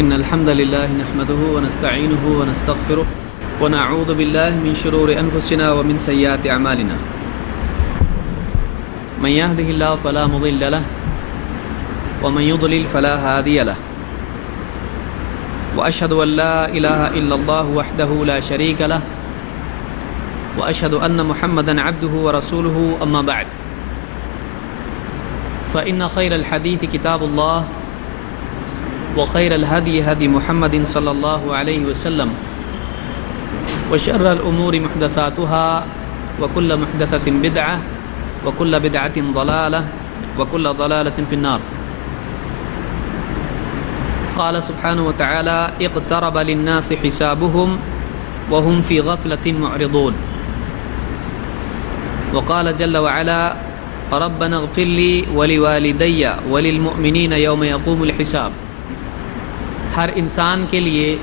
إن الحمد لله نحمده ونستعينه ونستغفره ونعوذ بالله من شرور أنفسنا ومن سيئات أعمالنا من يهده الله فلا مضل له ومن يضلل فلا هادي له وأشهد أن لا إله إلا الله وحده لا شريك له وأشهد أن محمدًا عبده ورسوله أما بعد فإن خير الحديث كتاب الله وخير الهدي هدي محمد صلى الله عليه وسلم وشر الأمور محدثاتها وكل محدثة بدعة وكل بدعة ضلالة وكل ضلالة في النار. قال سبحانه وتعالى اقترب للناس حسابهم وهم في غفلة معرضون. وقال جل وعلا ربنا اغفر لي ولوالدي وللمؤمنين يوم يقوم الحساب. ہر انسان کے لیے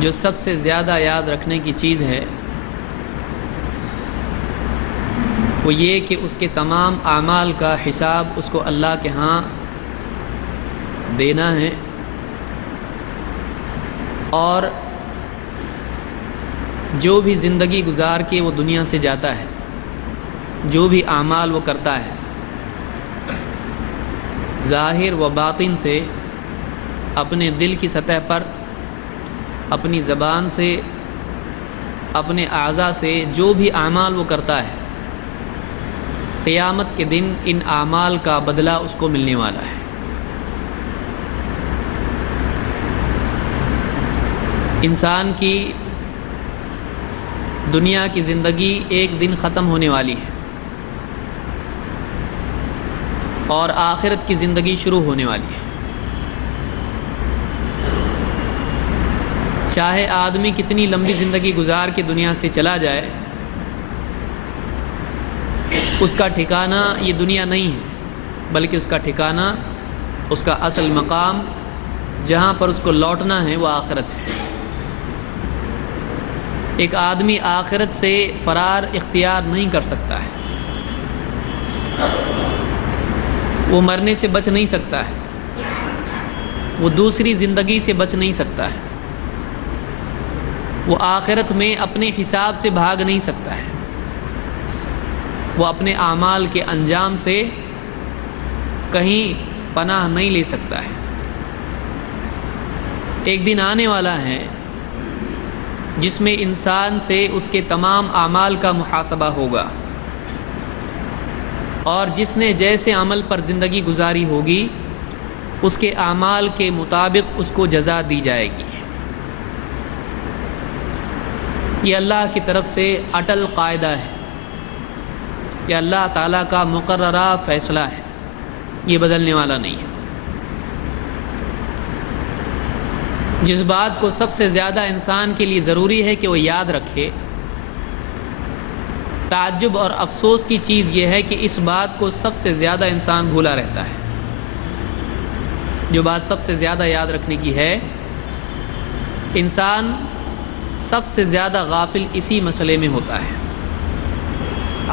جو سب سے زیادہ یاد رکھنے کی چیز ہے وہ یہ کہ اس کے تمام اعمال کا حساب اس کو اللہ کے ہاں دینا ہے، اور جو بھی زندگی گزار کے وہ دنیا سے جاتا ہے، جو بھی اعمال وہ کرتا ہے ظاہر و باطن سے، اپنے دل کی سطح پر، اپنی زبان سے، اپنے اعضاء سے جو بھی اعمال وہ کرتا ہے، قیامت کے دن ان اعمال کا بدلہ اس کو ملنے والا ہے۔ انسان کی دنیا کی زندگی ایک دن ختم ہونے والی ہے اور آخرت کی زندگی شروع ہونے والی ہے۔ چاہے آدمی کتنی لمبی زندگی گزار کے دنیا سے چلا جائے، اس کا ٹھکانہ یہ دنیا نہیں ہے، بلکہ اس کا ٹھکانہ، اس کا اصل مقام جہاں پر اس کو لوٹنا ہے وہ آخرت ہے۔ ایک آدمی آخرت سے فرار اختیار نہیں کر سکتا ہے، وہ مرنے سے بچ نہیں سکتا ہے، وہ دوسری زندگی سے بچ نہیں سکتا ہے، وہ آخرت میں اپنے حساب سے بھاگ نہیں سکتا ہے، وہ اپنے اعمال کے انجام سے کہیں پناہ نہیں لے سکتا ہے۔ ایک دن آنے والا ہے جس میں انسان سے اس کے تمام اعمال کا محاسبہ ہوگا، اور جس نے جیسے عمل پر زندگی گزاری ہوگی اس کے اعمال کے مطابق اس کو جزا دی جائے گی۔ یہ اللہ کی طرف سے اٹل قاعدہ ہے، یہ اللہ تعالیٰ کا مقررہ فیصلہ ہے، یہ بدلنے والا نہیں ہے۔ جس بات کو سب سے زیادہ انسان کے لیے ضروری ہے کہ وہ یاد رکھے، تعجب اور افسوس کی چیز یہ ہے کہ اس بات کو سب سے زیادہ انسان بھولا رہتا ہے۔ جو بات سب سے زیادہ یاد رکھنے کی ہے، انسان سب سے زیادہ غافل اسی مسئلے میں ہوتا ہے،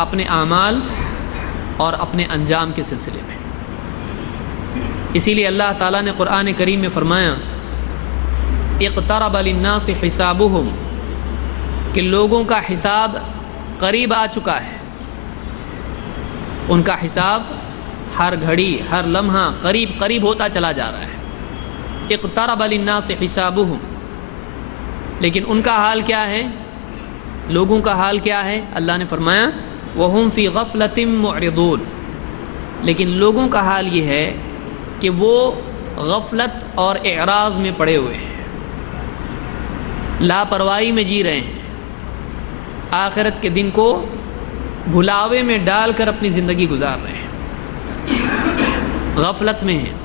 اپنے اعمال اور اپنے انجام کے سلسلے میں۔ اسی لیے اللہ تعالیٰ نے قرآن کریم میں فرمایا اقترب للناس حسابهم، کہ لوگوں کا حساب قریب آ چکا ہے، ان کا حساب ہر گھڑی ہر لمحہ قریب قریب ہوتا چلا جا رہا ہے۔ اقترب للناس حسابهم، لیکن ان کا حال کیا ہے، لوگوں کا حال کیا ہے؟ اللہ نے فرمایا وَهُمْ فِي غَفْلَةٍ مُعْرِضُونَ، لیکن لوگوں کا حال یہ ہے کہ وہ غفلت اور اعراض میں پڑے ہوئے ہیں، لاپرواہی میں جی رہے ہیں، آخرت کے دن کو بھلاوے میں ڈال کر اپنی زندگی گزار رہے ہیں، غفلت میں ہیں۔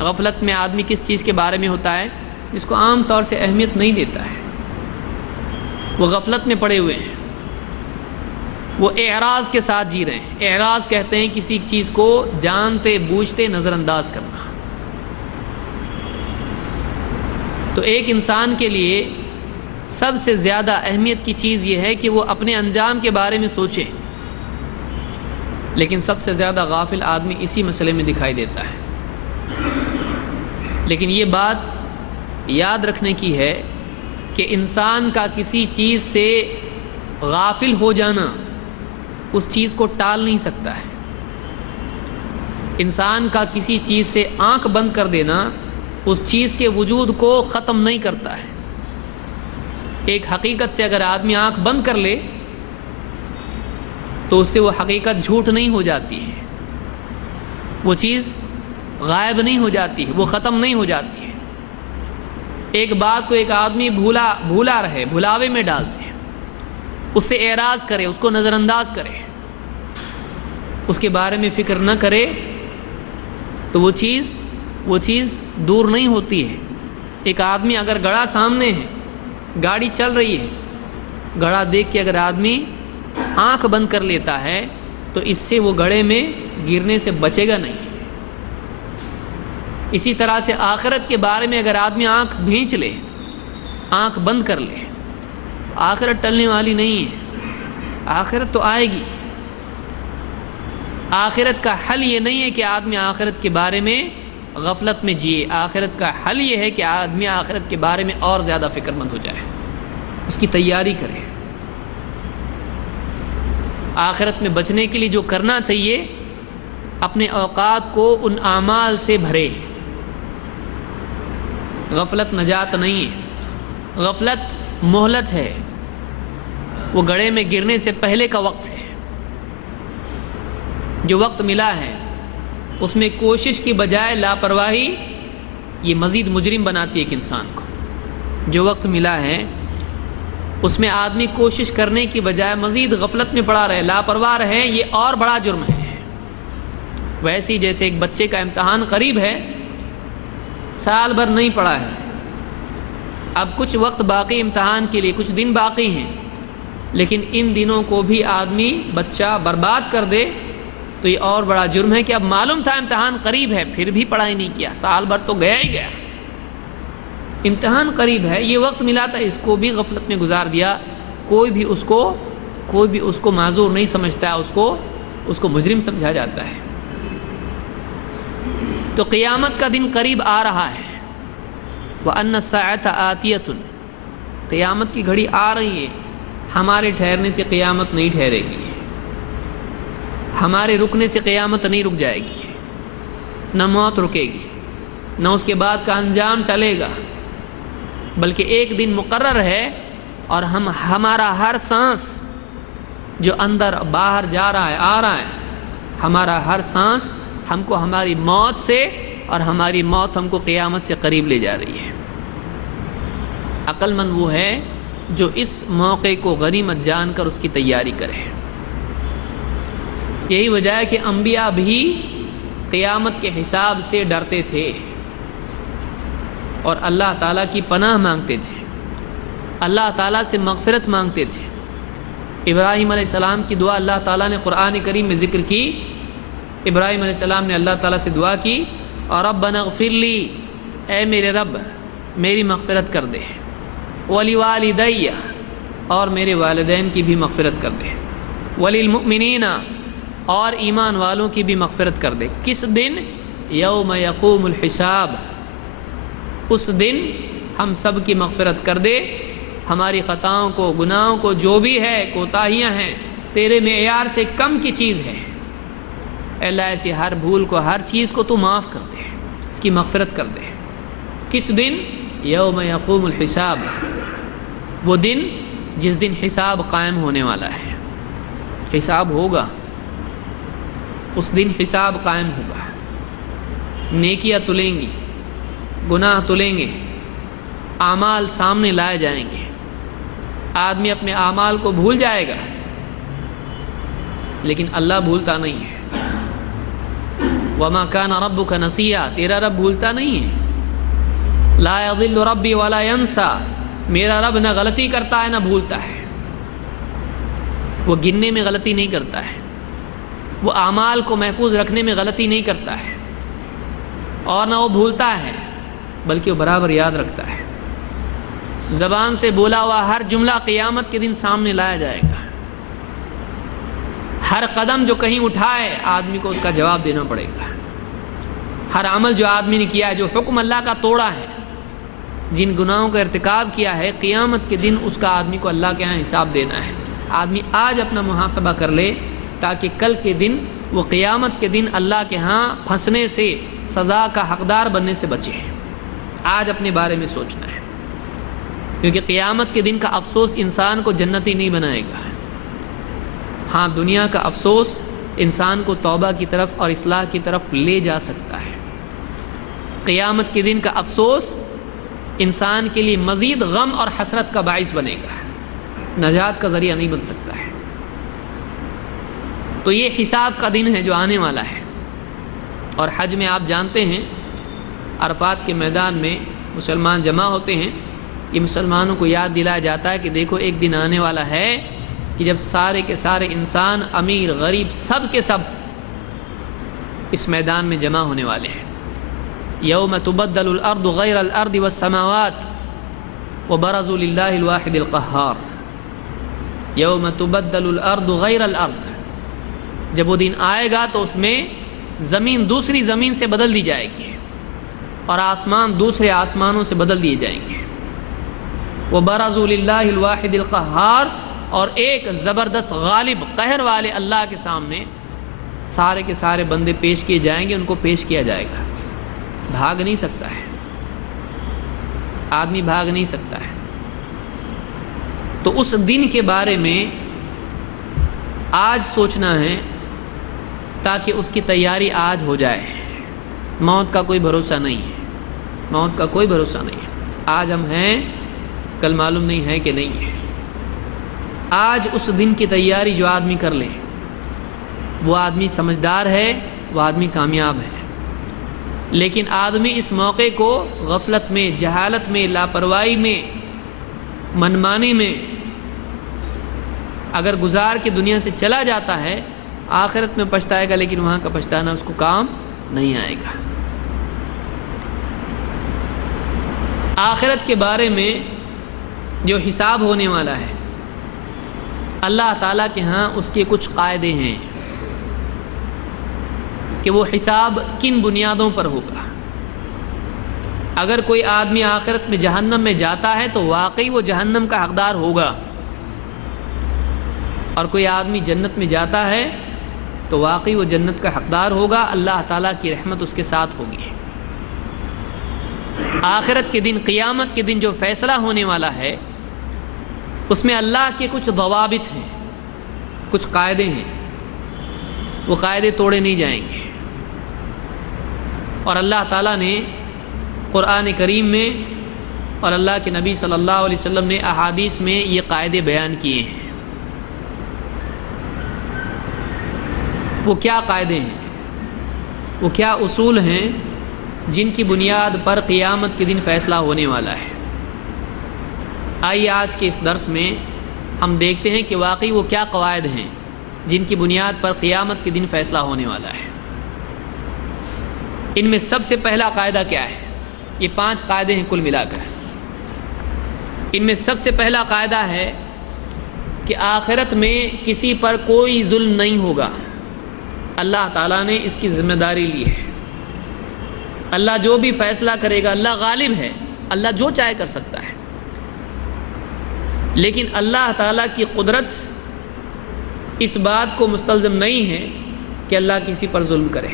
غفلت میں آدمی کس چیز کے بارے میں ہوتا ہے؟ جس کو عام طور سے اہمیت نہیں دیتا ہے، وہ غفلت میں پڑے ہوئے ہیں، وہ اعراض کے ساتھ جی رہے ہیں۔ اعراض کہتے ہیں کسی چیز کو جانتے بوجھتے نظر انداز کرنا۔ تو ایک انسان کے لیے سب سے زیادہ اہمیت کی چیز یہ ہے کہ وہ اپنے انجام کے بارے میں سوچے، لیکن سب سے زیادہ غافل آدمی اسی مسئلے میں دکھائی دیتا ہے۔ لیکن یہ بات یاد رکھنے کی ہے کہ انسان کا کسی چیز سے غافل ہو جانا اس چیز کو ٹال نہیں سکتا ہے۔ انسان کا کسی چیز سے آنکھ بند کر دینا اس چیز کے وجود کو ختم نہیں کرتا ہے۔ ایک حقیقت سے اگر آدمی آنکھ بند کر لے تو اس سے وہ حقیقت جھوٹ نہیں ہو جاتی ہے، وہ چیز غائب نہیں ہو جاتی ہے، وہ ختم نہیں ہو جاتی ہے۔ ایک بات کو ایک آدمی بھولا رہے، بھلاوے میں ڈال دے، اس سے اعراض کرے، اس کو نظر انداز کرے، اس کے بارے میں فکر نہ کرے تو وہ چیز دور نہیں ہوتی ہے۔ ایک آدمی اگر گڑھا سامنے ہے، گاڑی چل رہی ہے، گڑھا دیکھ کے اگر آدمی آنکھ بند کر لیتا ہے تو اس سے وہ گڑھے میں گرنے سے بچے گا نہیں۔ اسی طرح سے آخرت کے بارے میں اگر آدمی آنکھ بھینچ لے، آنکھ بند کر لے، آخرت ٹلنے والی نہیں ہے، آخرت تو آئے گی۔ آخرت کا حل یہ نہیں ہے کہ آدمی آخرت کے بارے میں غفلت میں جیے، آخرت کا حل یہ ہے کہ آدمی آخرت کے بارے میں اور زیادہ فکر مند ہو جائے، اس کی تیاری کرے۔ آخرت میں بچنے کے لیے جو کرنا چاہیے، اپنے اوقات کو ان اعمال سے بھرے۔ غفلت نجات نہیں ہے، غفلت مہلت ہے، وہ گڑھے میں گرنے سے پہلے کا وقت ہے۔ جو وقت ملا ہے اس میں کوشش کی بجائے لاپرواہی یہ مزید مجرم بناتی ہے ایک انسان کو۔ جو وقت ملا ہے اس میں آدمی کوشش کرنے کی بجائے مزید غفلت میں پڑا رہے، لاپرواہ رہے، یہ اور بڑا جرم ہے۔ ویسے ہی جیسے ایک بچے کا امتحان قریب ہے، سال بھر نہیں پڑھا ہے، اب کچھ وقت باقی امتحان کے لیے، کچھ دن باقی ہیں، لیکن ان دنوں کو بھی آدمی بچہ برباد کر دے تو یہ اور بڑا جرم ہے کہ اب معلوم تھا امتحان قریب ہے پھر بھی پڑھائی نہیں کیا، سال بھر تو گیا ہی گیا، امتحان قریب ہے، یہ وقت ملا تھا، اس کو بھی غفلت میں گزار دیا۔ کوئی بھی اس کو معذور نہیں سمجھتا ہے، اس کو مجرم سمجھا جاتا ہے۔ تو قیامت کا دن قریب آ رہا ہے، وَأَنَّ السَّاعَةَ آتِيَةٌ، قیامت کی گھڑی آ رہی ہے۔ ہمارے ٹھہرنے سے قیامت نہیں ٹھہرے گی، ہمارے رکنے سے قیامت نہیں رک جائے گی، نہ موت رکے گی، نہ اس کے بعد کا انجام ٹلے گا، بلکہ ایک دن مقرر ہے اور ہمارا ہر سانس جو اندر باہر جا رہا ہے، آ رہا ہے، ہمارا ہر سانس ہم کو ہماری موت سے، اور ہماری موت ہم کو قیامت سے قریب لے جا رہی ہے۔ عقل مند وہ ہے جو اس موقع کو غنیمت جان کر اس کی تیاری کرے۔ یہی وجہ ہے کہ انبیاء بھی قیامت کے حساب سے ڈرتے تھے اور اللہ تعالیٰ کی پناہ مانگتے تھے، اللہ تعالیٰ سے مغفرت مانگتے تھے۔ ابراہیم علیہ السلام کی دعا اللہ تعالیٰ نے قرآن کریم میں ذکر کی۔ ابراہیم علیہ السلام نے اللہ تعالیٰ سے دعا کی، اور ربنا اغفر لی، اے میرے رب میری مغفرت کر دے، وَلِوَالِدَيَّ، اور میرے والدین کی بھی مغفرت کر دے، وَلِلْمُؤْمِنِينَ، اور ایمان والوں کی بھی مغفرت کر دے۔ کس دن؟ یوم یقوم الحساب، اس دن ہم سب کی مغفرت کر دے، ہماری خطاؤں کو، گناہوں کو، جو بھی ہے کوتاہیاں ہیں، تیرے معیار سے کم کی چیز ہے، اے اللہ ایسی ہر بھول کو، ہر چیز کو تو معاف کر دے، اس کی مغفرت کر دے۔ کس دن؟ یوم یقوم الحساب، وہ دن جس دن حساب قائم ہونے والا ہے، حساب ہوگا، اس دن حساب قائم ہوگا، نیکیاں تلیں گی، گناہ تلیں گے، اعمال سامنے لائے جائیں گے، آدمی اپنے اعمال کو بھول جائے گا، لیکن اللہ بھولتا نہیں ہے۔ وَمَا كَانَ رَبُّكَ نَسِيًّا، تیرا رب بھولتا نہیں ہے۔ لَا يَضِلُّ رَبِّي وَلَا يَنسَى، میرا رب نہ غلطی کرتا ہے نہ بھولتا ہے، وہ گننے میں غلطی نہیں کرتا ہے، وہ اعمال کو محفوظ رکھنے میں غلطی نہیں کرتا ہے، اور نہ وہ بھولتا ہے بلکہ وہ برابر یاد رکھتا ہے۔ زبان سے بولا ہوا ہر جملہ قیامت کے دن سامنے لایا جائے گا، ہر قدم جو کہیں اٹھائے آدمی کو اس کا جواب دینا پڑے گا. ہر عمل جو آدمی نے کیا ہے، جو حکم اللہ کا توڑا ہے، جن گناہوں کا ارتکاب کیا ہے، قیامت کے دن اس کا آدمی کو اللہ کے ہاں حساب دینا ہے. آدمی آج اپنا محاسبہ کر لے تاکہ کل کے دن وہ قیامت کے دن اللہ کے ہاں پھنسنے سے، سزا کا حقدار بننے سے بچے. آج اپنے بارے میں سوچنا ہے، کیونکہ قیامت کے دن کا افسوس انسان کو جنتی نہیں بنائے گا. ہاں، دنیا کا افسوس انسان کو توبہ کی طرف اور اصلاح کی طرف لے جا سکتا ہے. قیامت کے دن کا افسوس انسان کے لیے مزید غم اور حسرت کا باعث بنے گا، نجات کا ذریعہ نہیں بن سکتا ہے. تو یہ حساب کا دن ہے جو آنے والا ہے. اور حج میں آپ جانتے ہیں عرفات کے میدان میں مسلمان جمع ہوتے ہیں. یہ مسلمانوں کو یاد دلایا جاتا ہے کہ دیکھو ایک دن آنے والا ہے کہ جب سارے کے سارے انسان، امیر غریب، سب کے سب اس میدان میں جمع ہونے والے ہیں. یوم تبدل الارض غیر الارض والسماوات وبرزوا للہ الواحد القہار. یوم تبدل الارض غیر الارض، جب وہ دن آئے گا تو اس میں زمین دوسری زمین سے بدل دی جائے گی اور آسمان دوسرے آسمانوں سے بدل دیے جائیں گے. وبرزوا للہ الواحد القہار، اور ایک زبردست غالب قہر والے اللہ کے سامنے سارے کے سارے بندے پیش کیے جائیں گے. ان کو پیش کیا جائے گا. بھاگ نہیں سکتا ہے آدمی، بھاگ نہیں سکتا ہے. تو اس دن کے بارے میں آج سوچنا ہے تاکہ اس کی تیاری آج ہو جائے. موت کا کوئی بھروسہ نہیں ہے، موت کا کوئی بھروسہ نہیں ہے. آج ہم ہیں، کل معلوم نہیں ہے کہ نہیں ہے. آج اس دن کی تیاری جو آدمی کر لے وہ آدمی سمجھدار ہے، وہ آدمی کامیاب ہے. لیکن آدمی اس موقع کو غفلت میں، جہالت میں، لاپرواہی میں، منمانی میں اگر گزار کے دنیا سے چلا جاتا ہے، آخرت میں پچھتائے گا، لیکن وہاں کا پچھتانا اس کو کام نہیں آئے گا. آخرت کے بارے میں جو حساب ہونے والا ہے، اللہ تعالیٰ کے ہاں اس کے کچھ قاعدے ہیں کہ وہ حساب کن بنیادوں پر ہوگا. اگر کوئی آدمی آخرت میں جہنم میں جاتا ہے تو واقعی وہ جہنم کا حقدار ہوگا، اور کوئی آدمی جنت میں جاتا ہے تو واقعی وہ جنت کا حقدار ہوگا. اللہ تعالیٰ کی رحمت اس کے ساتھ ہوگی. آخرت کے دن، قیامت کے دن جو فیصلہ ہونے والا ہے، اس میں اللہ کے کچھ ضوابط ہیں، کچھ قاعدے ہیں. وہ قاعدے توڑے نہیں جائیں گے. اور اللہ تعالیٰ نے قرآن کریم میں اور اللہ کے نبی صلی اللہ علیہ وسلم نے احادیث میں یہ قاعدے بیان کیے ہیں. وہ کیا قاعدے ہیں، وہ کیا اصول ہیں جن کی بنیاد پر قیامت کے دن فیصلہ ہونے والا ہے. آئیے آج کے اس درس میں ہم دیکھتے ہیں کہ واقعی وہ کیا قواعد ہیں جن کی بنیاد پر قیامت کے دن فیصلہ ہونے والا ہے. ان میں سب سے پہلا قاعدہ کیا ہے؟ یہ 5 قاعدے ہیں کل ملا کر. ان میں سب سے پہلا قاعدہ ہے کہ آخرت میں کسی پر کوئی ظلم نہیں ہوگا. اللہ تعالیٰ نے اس کی ذمہ داری لی ہے. اللہ جو بھی فیصلہ کرے گا، اللہ غالب ہے، اللہ جو چاہے کر سکتا ہے. لیکن اللہ تعالیٰ کی قدرت اس بات کو مستلزم نہیں ہے کہ اللہ کسی پر ظلم کرے.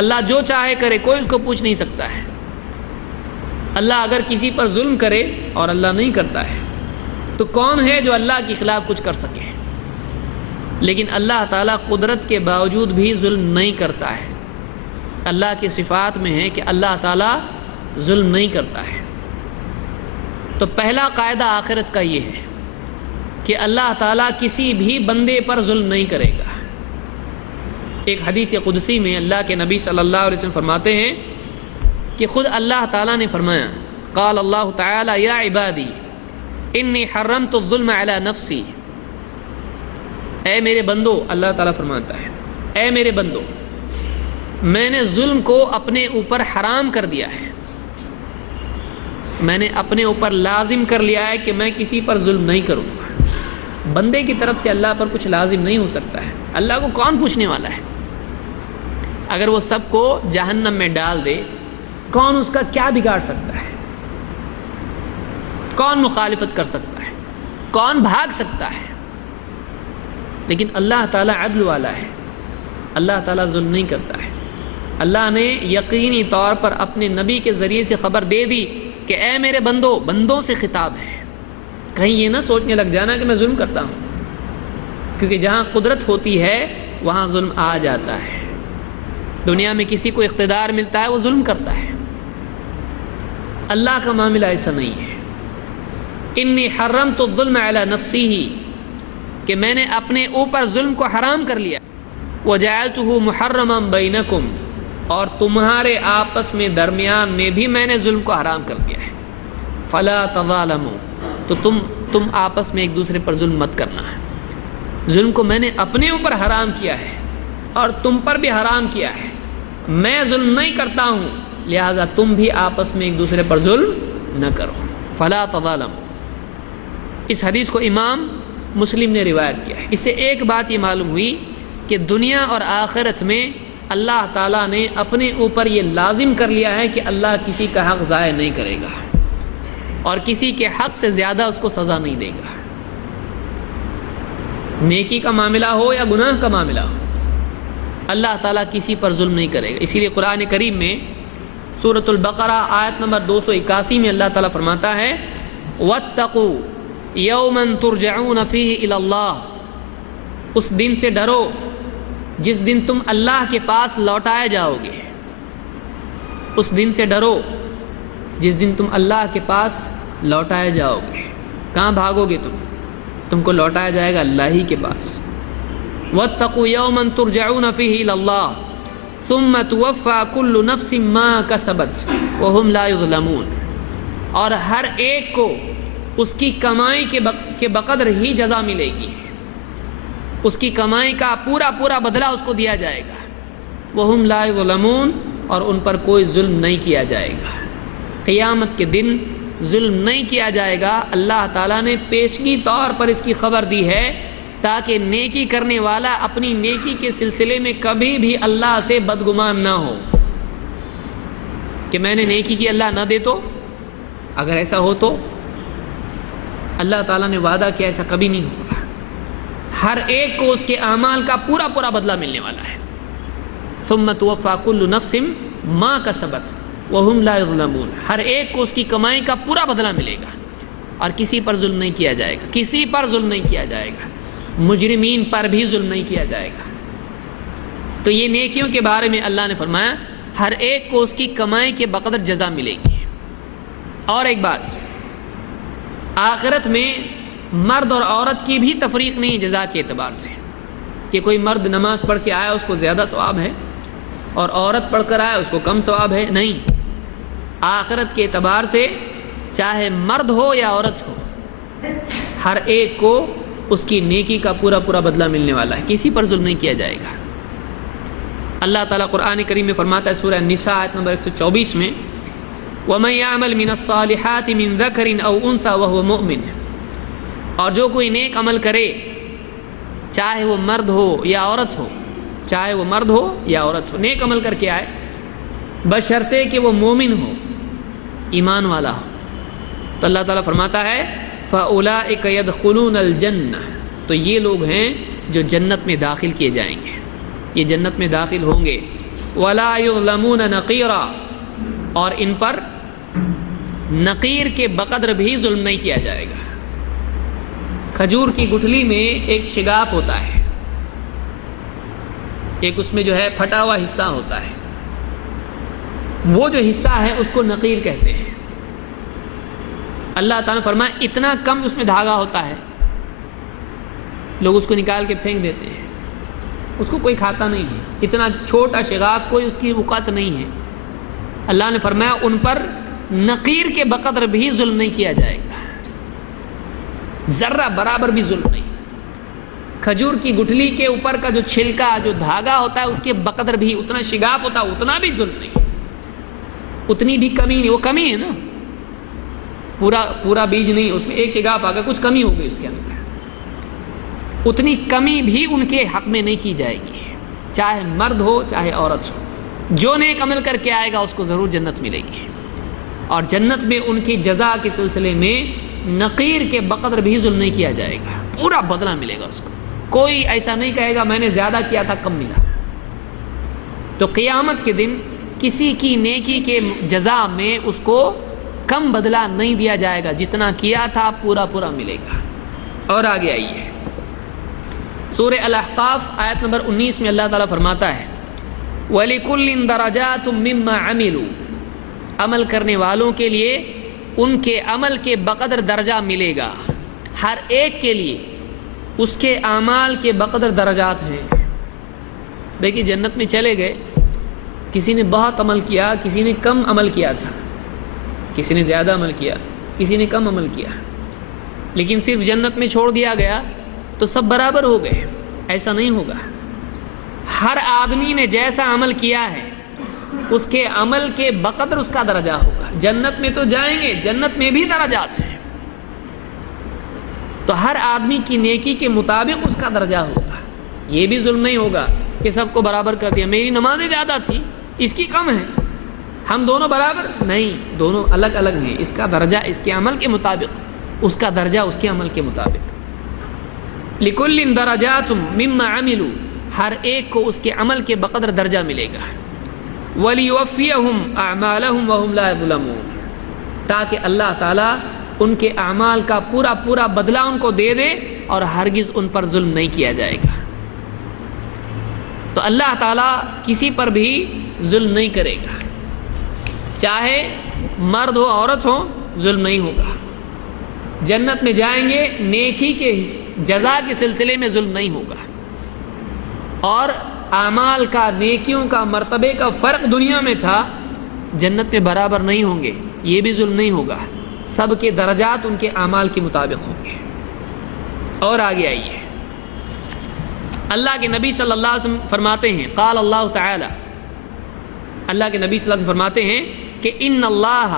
اللہ جو چاہے کرے، کوئی اس کو پوچھ نہیں سکتا ہے. اللہ اگر کسی پر ظلم کرے اور اللہ نہیں کرتا ہے تو کون ہے جو اللہ کے خلاف کچھ کر سکے؟ لیکن اللہ تعالیٰ قدرت کے باوجود بھی ظلم نہیں کرتا ہے. اللہ کی صفات میں ہے کہ اللہ تعالیٰ ظلم نہیں کرتا ہے. تو پہلا قاعدہ آخرت کا یہ ہے کہ اللہ تعالیٰ کسی بھی بندے پر ظلم نہیں کرے گا. ایک حدیث قدسی میں اللہ کے نبی صلی اللہ علیہ وسلم فرماتے ہیں کہ خود اللہ تعالیٰ نے فرمایا، قال اللہ تعالی یا عبادی انی حرمت الظلم علی نفسی. اے میرے بندو، اللہ تعالیٰ فرماتا ہے، اے میرے بندو، میں نے ظلم کو اپنے اوپر حرام کر دیا ہے. میں نے اپنے اوپر لازم کر لیا ہے کہ میں کسی پر ظلم نہیں کروں گا. بندے کی طرف سے اللہ پر کچھ لازم نہیں ہو سکتا ہے. اللہ کو کون پوچھنے والا ہے؟ اگر وہ سب کو جہنم میں ڈال دے، کون اس کا کیا بگاڑ سکتا ہے؟ کون مخالفت کر سکتا ہے؟ کون بھاگ سکتا ہے؟ لیکن اللہ تعالیٰ عدل والا ہے، اللہ تعالیٰ ظلم نہیں کرتا ہے. اللہ نے یقینی طور پر اپنے نبی کے ذریعے سے خبر دے دی کہ اے میرے بندوں سے خطاب ہے. کہیں یہ نہ سوچنے لگ جانا کہ میں ظلم کرتا ہوں، کیونکہ جہاں قدرت ہوتی ہے وہاں ظلم آ جاتا ہے. دنیا میں کسی کو اقتدار ملتا ہے وہ ظلم کرتا ہے. اللہ کا معاملہ ایسا نہیں ہے. انی حرمت الظلم علی نفسی ہی، کہ میں نے اپنے اوپر ظلم کو حرام کر لیا. وجعلتہ محرما بینکم، اور تمہارے آپس میں درمیان میں بھی میں نے ظلم کو حرام کر دیا ہے. فلا تظالموا، تو تم آپس میں ایک دوسرے پر ظلم مت کرنا ہے. ظلم کو میں نے اپنے اوپر حرام کیا ہے اور تم پر بھی حرام کیا ہے. میں ظلم نہیں کرتا ہوں، لہٰذا تم بھی آپس میں ایک دوسرے پر ظلم نہ کرو. فلا تظالموا. اس حدیث کو امام مسلم نے روایت کیا ہے. اس سے ایک بات یہ معلوم ہوئی کہ دنیا اور آخرت میں اللہ تعالیٰ نے اپنے اوپر یہ لازم کر لیا ہے کہ اللہ کسی کا حق ضائع نہیں کرے گا اور کسی کے حق سے زیادہ اس کو سزا نہیں دے گا. نیکی کا معاملہ ہو یا گناہ کا معاملہ ہو، اللہ تعالیٰ کسی پر ظلم نہیں کرے گا. اسی لیے قرآن کریم میں سورۃ البقرہ آیت نمبر 281 میں اللہ تعالیٰ فرماتا ہے وَاتَّقُوا يَوْمًا تُرْجَعُونَ فِيهِ إِلَى اللَّهِ، اس دن سے ڈرو جس دن تم اللہ کے پاس لوٹائے جاؤ گے. اس دن سے ڈرو جس دن تم اللہ کے پاس لوٹائے جاؤ گے. کہاں بھاگو گے تم کو لوٹایا جائے گا اللہ ہی کے پاس. وَاتَّقُوا يَوْمًا تُرْجَعُونَ فِيهِ إِلَى اللَّهِ ثُمَّ تُوَفَّى كُلُّ نَفْسٍ مَا كَسَبَتْ وَهُمْ لَا يُظْلَمُونَ، اور ہر ایک کو اس کی کمائی کے بقدر ہی جزا ملے گی. اس کی کمائی کا پورا بدلہ اس کو دیا جائے گا. وَهُمْ لَا يُظْلَمُونَ، اور ان پر کوئی ظلم نہیں کیا جائے گا. قیامت کے دن ظلم نہیں کیا جائے گا. اللہ تعالیٰ نے پیشگی طور پر اس کی خبر دی ہے تاکہ نیکی کرنے والا اپنی نیکی کے سلسلے میں کبھی بھی اللہ سے بدگمان نہ ہو کہ میں نے نیکی کی اللہ نہ دے تو. اگر ایسا ہو تو اللہ تعالیٰ نے وعدہ کیا ایسا کبھی نہیں ہوگا. ہر ایک کو اس کے اعمال کا پورا بدلہ ملنے والا ہے. ثم توفی کل نفس ما کسبت وہم لا یظلمون، ہر ایک کو اس کی کمائی کا پورا بدلہ ملے گا اور کسی پر ظلم نہیں کیا جائے گا. کسی پر ظلم نہیں کیا جائے گا، مجرمین پر بھی ظلم نہیں کیا جائے گا. تو یہ نیکیوں کے بارے میں اللہ نے فرمایا ہر ایک کو اس کی کمائی کے بقدر جزا ملے گی. اور ایک بات، آخرت میں مرد اور عورت کی بھی تفریق نہیں جزا کے اعتبار سے کہ کوئی مرد نماز پڑھ کے آیا اس کو زیادہ ثواب ہے اور عورت پڑھ کر آیا اس کو کم ثواب ہے. نہیں، آخرت کے اعتبار سے چاہے مرد ہو یا عورت ہو، ہر ایک کو اس کی نیکی کا پورا بدلہ ملنے والا ہے. کسی پر ظلم نہیں کیا جائے گا. اللہ تعالیٰ قرآن کریم میں فرماتا ہے سورہ النساء آیت نمبر 124 میں وَمَن يَعْمَلْ مِنَ الصَّالِحَاتِ مِن ذَكَرٍ أَوْ أُنثَىٰ وَهُوَ مُؤْمِنٌ، اور جو کوئی نیک عمل کرے چاہے وہ مرد ہو یا عورت ہو، چاہے وہ مرد ہو یا عورت ہو، نیک عمل کر کے آئے بشرطے کہ وہ مومن ہو، ایمان والا ہو. تو اللہ تعالیٰ فرماتا ہے فَأُولَٰئِكَ يَدْخُلُونَ الْجَنَّةَ، تو یہ لوگ ہیں جو جنت میں داخل کیے جائیں گے، یہ جنت میں داخل ہوں گے. وَلَا يُظْلَمُونَ نَقِيرًا، اور ان پر نقیر کے بقدر بھی ظلم نہیں کیا جائے گا. کھجور کی گٹھلی میں ایک شگاف ہوتا ہے، ایک اس میں جو ہے پھٹا ہوا حصہ ہوتا ہے، وہ جو حصہ ہے اس کو نقیر کہتے ہیں. اللہ تعالیٰ نے فرمایا اتنا کم اس میں دھاگا ہوتا ہے، لوگ اس کو نکال کے پھینک دیتے ہیں، اس کو کوئی کھاتا نہیں ہے. اتنا چھوٹا شگاف، کوئی اس کی اوقات نہیں ہے. اللہ نے فرمایا ان پر نقیر کے بقدر بھی ظلم نہیں کیا جائے گا، ذرہ برابر بھی ظلم نہیں. کھجور کی گٹھلی کے اوپر کا جو چھلکا، جو دھاگا ہوتا ہے اس کے بقدر بھی، اتنا شگاف ہوتا ہے اتنا بھی ظلم نہیں، اتنی بھی کمی نہیں. وہ کمی ہے نا، پورا بیج نہیں، اس میں ایک شگاف آ گیا، کچھ کمی ہو گئی اس کے اندر. اتنی کمی بھی ان کے حق میں نہیں کی جائے گی، چاہے مرد ہو چاہے عورت ہو۔ جو نیک عمل کر کے آئے گا اس کو ضرور جنت ملے گی، اور جنت میں ان کی جزا کے سلسلے میں نقیر کے بقدر بھی ظلم نہیں کیا جائے گا، پورا بدلہ ملے گا اس کو۔ کوئی ایسا نہیں کہے گا میں نے زیادہ کیا تھا کم ملا۔ تو قیامت کے دن کسی کی نیکی کے جزا میں اس کو کم بدلہ نہیں دیا جائے گا، جتنا کیا تھا پورا پورا ملے گا۔ اور آگے آئیے، سورہ الاحقاف آیت نمبر 19 میں اللہ تعالیٰ فرماتا ہے وَلِكُلٍّ دَرَجَاتٌ مِّمَّا عَمِلُوا، عمل کرنے والوں کے لیے ان کے عمل کے بقدر درجہ ملے گا، ہر ایک کے لیے اس کے اعمال کے بقدر درجات ہیں۔ دیکھیے جنت میں چلے گئے، کسی نے بہت عمل کیا، کسی نے کم عمل کیا تھا، کسی نے زیادہ عمل کیا، کسی نے کم عمل کیا، لیکن صرف جنت میں چھوڑ دیا گیا تو سب برابر ہو گئے، ایسا نہیں ہوگا۔ ہر آدمی نے جیسا عمل کیا ہے اس کے عمل کے بقدر اس کا درجہ ہوگا۔ جنت میں تو جائیں گے، جنت میں بھی درجات ہیں، تو ہر آدمی کی نیکی کے مطابق اس کا درجہ ہوگا۔ یہ بھی ظلم نہیں ہوگا کہ سب کو برابر کر دیا، میری نمازیں زیادہ تھی اس کی کم ہے، ہم دونوں برابر نہیں، دونوں الگ الگ ہیں، اس کا درجہ اس کے عمل کے مطابق، اس کا درجہ اس کے عمل کے مطابق۔ لِكُلٍّ دَرَجَاتٌ مِّمَّا عَمِلُوا، ہر ایک کو اس کے عمل کے بقدر درجہ ملے گا۔ وَلِيُوَفِّيَهُمْ أَعْمَالَهُمْ وَهُمْ لَا يَظْلَمُونَ، تاکہ اللہ تعالیٰ ان کے اعمال کا پورا پورا بدلہ ان کو دے دے اور ہرگز ان پر ظلم نہیں کیا جائے گا۔ تو اللہ تعالیٰ کسی پر بھی ظلم نہیں کرے گا، چاہے مرد ہو عورت ہو، ظلم نہیں ہوگا۔ جنت میں جائیں گے، نیکی کے جزا کے سلسلے میں ظلم نہیں ہوگا، اور اعمال کا، نیکیوں کا، مرتبے کا فرق دنیا میں تھا، جنت میں برابر نہیں ہوں گے، یہ بھی ظلم نہیں ہوگا، سب کے درجات ان کے اعمال کے مطابق ہوں گے۔ اور آگے آئیے، اللہ کے نبی صلی اللہ علیہ وسلم فرماتے ہیں، قال اللہ تعالی، اللہ کے نبی صلی اللہ علیہ وسلم فرماتے ہیں کہ ان اللہ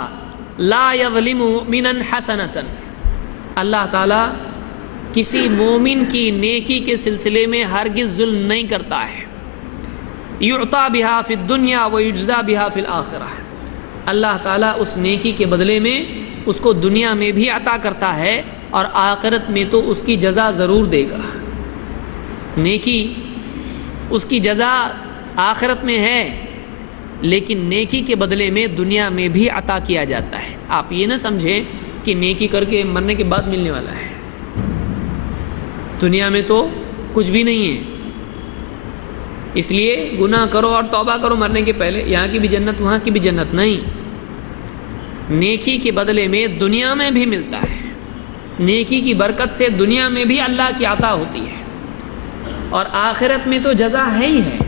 لا یظلم مؤمنا حسنۃ، اللہ تعالیٰ کسی مومن کی نیکی کے سلسلے میں ہرگز ظلم نہیں کرتا ہے۔ یعطا بہا فی الدنیا ویجزا بہا فی الآخرہ، اللہ تعالیٰ اس نیکی کے بدلے میں اس کو دنیا میں بھی عطا کرتا ہے اور آخرت میں تو اس کی جزا ضرور دے گا۔ نیکی اس کی جزا آخرت میں ہے، لیکن نیکی کے بدلے میں دنیا میں بھی عطا کیا جاتا ہے۔ آپ یہ نہ سمجھیں کہ نیکی کر کے مرنے کے بعد ملنے والا ہے، دنیا میں تو کچھ بھی نہیں ہے، اس لیے گناہ کرو اور توبہ کرو مرنے کے پہلے، یہاں کی بھی جنت وہاں کی بھی جنت نہیں، نیکی کے بدلے میں دنیا میں بھی ملتا ہے، نیکی کی برکت سے دنیا میں بھی اللہ کی عطا ہوتی ہے، اور آخرت میں تو جزا ہے ہی ہے۔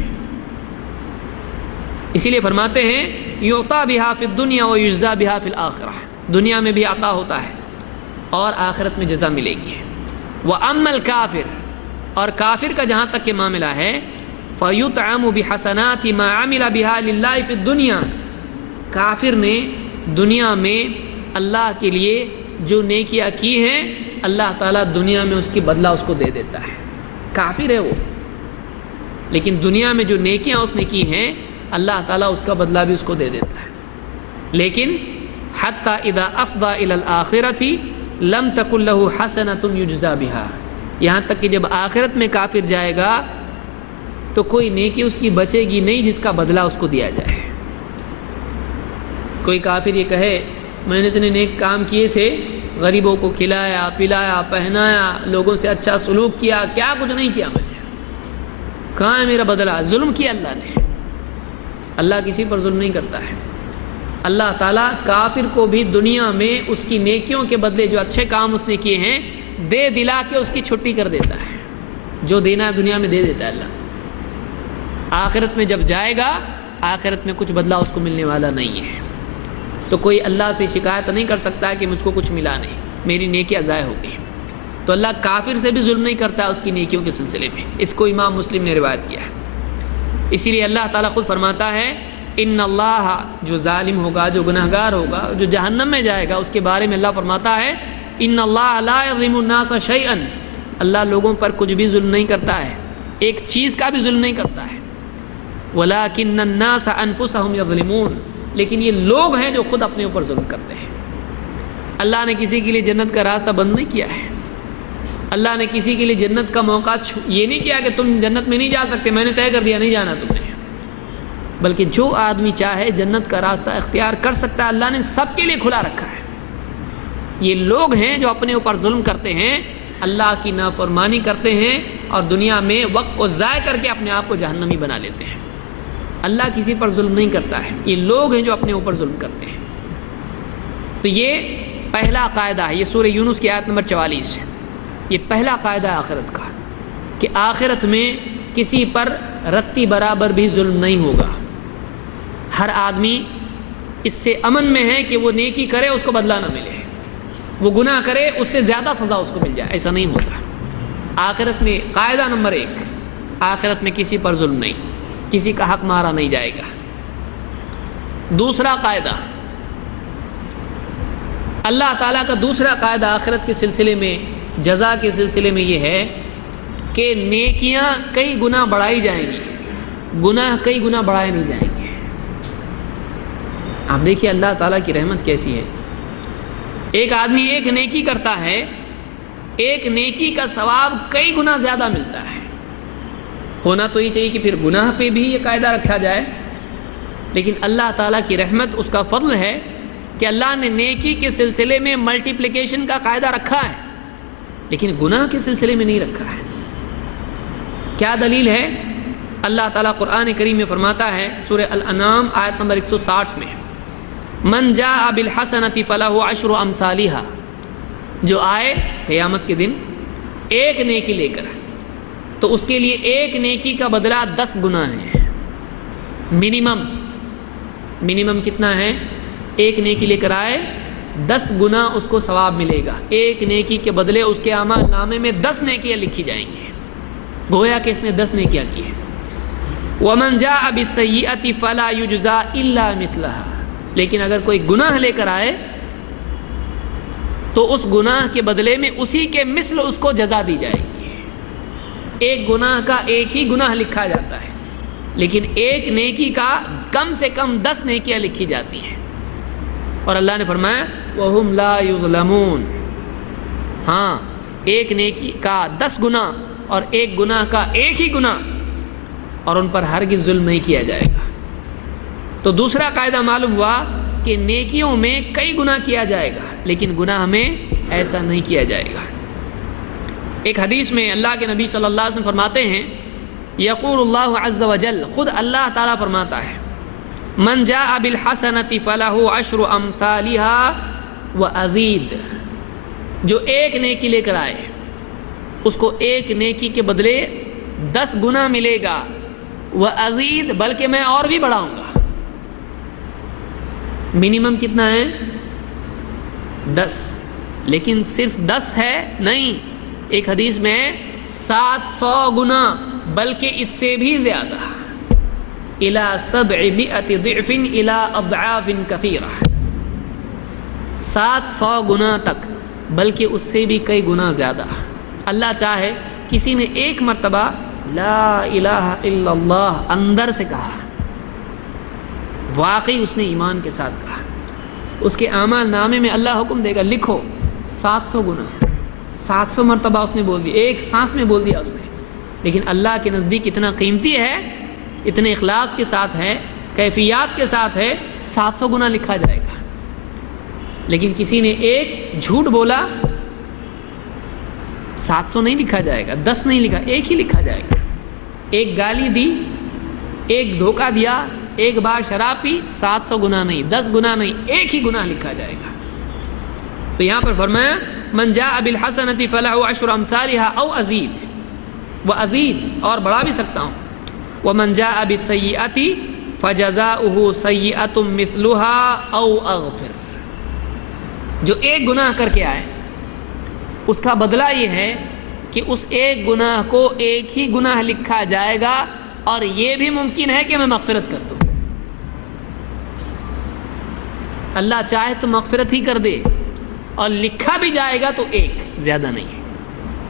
اسی لیے فرماتے ہیں یعطا بہا فی الدنیا ویجزا بہا فی الآخرہ، دنیا میں بھی عطا ہوتا ہے اور آخرت میں جزا ملے گی۔ وَأَمَّا الْكَافِرُ، اور کافر کا جہاں تک کہ معاملہ ہے، فَيُطْعَمُ بِحَسَنَاتِ مَا عَمِلَ بِهَا لِلَّهِ فِي الدُّنْيَا، کافر نے دنیا میں اللہ کے لیے جو نیکیاں کی ہیں اللہ تعالیٰ دنیا میں اس کی بدلہ اس کو دے دیتا ہے۔ کافر ہے وہ، لیکن دنیا میں جو نیکیاں اس نے کی ہیں اللہ تعالیٰ اس کا بدلہ بھی اس کو دے دیتا ہے۔ لیکن حتیٰ اذا افضى الى الآخرة لم تكن له حسنة يجزى بها، یہاں تک کہ جب آخرت میں کافر جائے گا تو کوئی نیکی اس کی بچے گی نہیں جس کا بدلہ اس کو دیا جائے۔ کوئی کافر یہ کہے میں نے اتنے نیک کام کیے تھے، غریبوں کو کھلایا پلایا پہنایا، لوگوں سے اچھا سلوک کیا، کیا کچھ نہیں کیا میں نے، کہاں ہے میرا بدلہ؟ ظلم کیا اللہ نے۔ اللہ کسی پر ظلم نہیں کرتا ہے۔ اللہ تعالیٰ کافر کو بھی دنیا میں اس کی نیکیوں کے بدلے جو اچھے کام اس نے کیے ہیں دے دلا کے اس کی چھٹی کر دیتا ہے، جو دینا ہے دنیا میں دے دیتا ہے اللہ۔ آخرت میں جب جائے گا آخرت میں کچھ بدلہ اس کو ملنے والا نہیں ہے، تو کوئی اللہ سے شکایت نہیں کر سکتا ہے کہ مجھ کو کچھ ملا نہیں، میری نیکیاں ضائع ہو گئی۔ تو اللہ کافر سے بھی ظلم نہیں کرتا اس کی نیکیوں کے سلسلے میں، اس کو امام مسلم نے روایت کیا ہے۔ اسی لیے اللہ تعالیٰ خود فرماتا ہے ان اللہ، جو ظالم ہوگا جو گناہگار ہوگا جو جہنم میں جائے گا اس کے بارے میں اللہ فرماتا ہے ان اللہ لا یظلم الناس شیئا اللہ لوگوں پر کچھ بھی ظلم نہیں کرتا ہے، ایک چیز کا بھی ظلم نہیں کرتا ہے۔ وَلَٰكِنَّ النَّاسَ أَنفُسَهُمْ يَظْلِمُونَ، لیکن یہ لوگ ہیں جو خود اپنے اوپر ظلم کرتے ہیں۔ اللہ نے کسی کے لیے جنت کا راستہ بند نہیں کیا ہے، اللہ نے کسی کے لیے جنت کا موقع یہ نہیں کیا کہ تم جنت میں نہیں جا سکتے، میں نے طے کر دیا نہیں جانا تم نے، بلکہ جو آدمی چاہے جنت کا راستہ اختیار کر سکتا ہے، اللہ نے سب کے لیے کھلا رکھا ہے۔ یہ لوگ ہیں جو اپنے اوپر ظلم کرتے ہیں، اللہ کی نافرمانی کرتے ہیں اور دنیا میں وقت کو ضائع کر کے اپنے آپ کو جہنمی بنا لیتے ہیں۔ اللہ کسی پر ظلم نہیں کرتا ہے، یہ لوگ ہیں جو اپنے اوپر ظلم کرتے ہیں۔ تو یہ پہلا قاعدہ ہے، یہ سورہ یونس کی آیت نمبر 44 ہے، یہ پہلا قاعدہ ہے آخرت کا، کہ آخرت میں کسی پر رتی برابر بھی ظلم نہیں ہوگا۔ ہر آدمی اس سے امن میں ہے کہ وہ نیکی کرے اس کو بدلہ نہ ملے، وہ گناہ کرے اس سے زیادہ سزا اس کو مل جائے، ایسا نہیں ہوگا آخرت میں۔ قاعدہ نمبر 1، آخرت میں کسی پر ظلم نہیں، کسی کا حق مارا نہیں جائے گا۔ دوسرا قاعدہ، اللہ تعالیٰ کا دوسرا قاعدہ آخرت کے سلسلے میں، جزا کے سلسلے میں یہ ہے کہ نیکیاں کئی گنا بڑھائی جائیں گی، گناہ کئی گنا بڑھائے نہیں جائیں گے۔ آپ دیکھیے اللہ تعالیٰ کی رحمت کیسی ہے، ایک آدمی ایک نیکی کرتا ہے، ایک نیکی کا ثواب کئی گنا زیادہ ملتا ہے۔ ہونا تو یہ چاہیے کہ پھر گناہ پہ بھی یہ قاعدہ رکھا جائے، لیکن اللہ تعالیٰ کی رحمت، اس کا فضل ہے کہ اللہ نے نیکی کے سلسلے میں ملٹیپلیکیشن کا قاعدہ رکھا ہے، لیکن گناہ کے سلسلے میں نہیں رکھا ہے۔ کیا دلیل ہے؟ اللہ تعالیٰ قرآن کریم میں فرماتا ہے سورہ الانعام آیت نمبر 160 میں، من جاء بالحسنۃ فلہ عشر امثالھا، جو آئے قیامت کے دن ایک نیکی لے کر تو اس کے لیے ایک نیکی کا بدلہ 10 گنا ہے۔ منیمم کتنا ہے؟ ایک نیکی لے کر آئے 10 گنا اس کو ثواب ملے گا، ایک نیکی کے بدلے اس کے اعمال نامے میں 10 نیکیاں لکھی جائیں گی، گویا کہ اس نے 10 نیکیاں کی ہیں۔ وَمَنْ جَاءَ بِالسَّيِّئَةِ فَلَا يُجْزَى إِلَّا مِثْلَهَا، لیکن اگر کوئی گناہ لے کر آئے تو اس گناہ کے بدلے میں اسی کے مثل اس کو جزا دی جائے گی۔ ایک گناہ کا ایک ہی گناہ لکھا جاتا ہے، لیکن ایک نیکی کا کم سے کم 10 نیکیاں لکھی جاتی ہیں، اور اللہ نے فرمایا وَهُمْ لَا يُظْلَمُونَ، ہاں ایک نیکی کا 10 گناہ اور ایک گناہ کا ایک ہی گناہ، اور ان پر ہرگز ظلم نہیں کیا جائے گا۔ تو دوسرا قاعدہ معلوم ہوا کہ نیکیوں میں کئی گناہ کیا جائے گا، لیکن گناہ میں ایسا نہیں کیا جائے گا۔ ایک حدیث میں اللہ کے نبی صلی اللہ علیہ وسلم فرماتے ہیں، یقول اللہ عز وجل، خود اللہ تعالیٰ فرماتا ہے، من جاء بالحسنۃ فلہ عشر امثالھا وازید، جو ایک نیکی لے کر آئے اس کو ایک نیکی کے بدلے 10 گنا ملے گا، وازید، بلکہ میں اور بھی بڑھاؤں گا۔ منیمم کتنا ہے؟ 10، لیکن صرف 10 ہے نہیں، ایک حدیث میں 700 گنا، بلکہ اس سے بھی زیادہ، الى 700 ضعف الى اضعاف کثیرہ، 700 گنا تک، بلکہ اس سے بھی کئی گنا زیادہ۔ اللہ چاہے کسی نے ایک مرتبہ لا الہ الا اللہ اندر سے کہا، واقعی اس نے ایمان کے ساتھ کہا، اس کے اعمال نامے میں اللہ حکم دے گا لکھو 700 گنا، 700 مرتبہ اس نے بول دیا، ایک سانس میں بول دیا اس نے، لیکن اللہ کے نزدیک اتنا قیمتی ہے، اتنے اخلاص کے ساتھ ہے، کیفیات کے ساتھ ہے، 700 گنا لکھا جائے گا۔ لیکن کسی نے ایک جھوٹ بولا، 700 نہیں لکھا جائے گا، 10 نہیں لکھا، ایک ہی لکھا جائے گا۔ ایک گالی دی، ایک دھوکہ دیا، ایک بار شراب پی، 700 گنا نہیں، 10 گنا نہیں، ایک ہی گناہ لکھا جائے گا۔ تو یہاں پر فرمایا من جاء بالحسنۃ فلہ عشر امثالھا او ازید، وازید، اور بڑھا بھی سکتا ہوں، ومن جاء بالسیئۃ فجزاؤہ سیئۃ مثلھا او اغفر، جو ایک گناہ کر کے آئے اس کا بدلہ یہ ہے کہ اس ایک گناہ کو ایک ہی گناہ لکھا جائے گا، اور یہ بھی ممکن ہے کہ میں مغفرت کر دوں۔ اللہ چاہے تو مغفرت ہی کر دے، اور لکھا بھی جائے گا تو ایک، زیادہ نہیں۔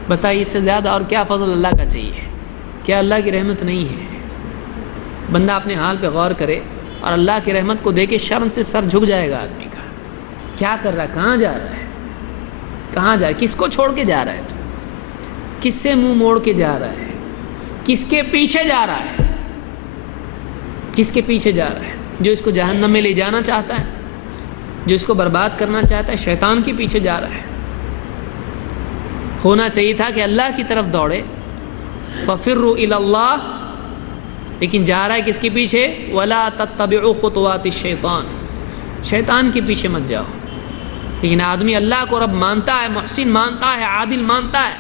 بتائیے اس سے زیادہ اور کیا فضل اللہ کا چاہیے؟ کیا اللہ کی رحمت نہیں ہے؟ بندہ اپنے حال پہ غور کرے اور اللہ کی رحمت کو دیکھ کے شرم سے سر جھک جائے گا آدمی کا. کیا کر رہا ہے؟ کہاں جا رہا ہے؟ کہاں جا رہا ہے؟ کس کو چھوڑ کے جا رہا ہے تو؟ کس سے منہ موڑ کے جا رہا ہے؟ کس کے پیچھے جا رہا ہے؟ کس کے پیچھے جا رہا ہے؟ جو اس کو جہنم میں لے جانا چاہتا ہے، جو اس کو برباد کرنا چاہتا ہے، شیطان کے پیچھے جا رہا ہے. ہونا چاہیے تھا کہ اللہ کی طرف دوڑے، فَفِرُّوا إِلَى اللَّهِ، لیکن جا رہا ہے کس کے پیچھے؟ وَلَا تَتَّبِعُوا خُطُوَاتِ الشَّيْطَانِ، شیطان کے پیچھے مت جاؤ. لیکن آدمی اللہ کو رب مانتا ہے، محسن مانتا ہے، عادل مانتا ہے،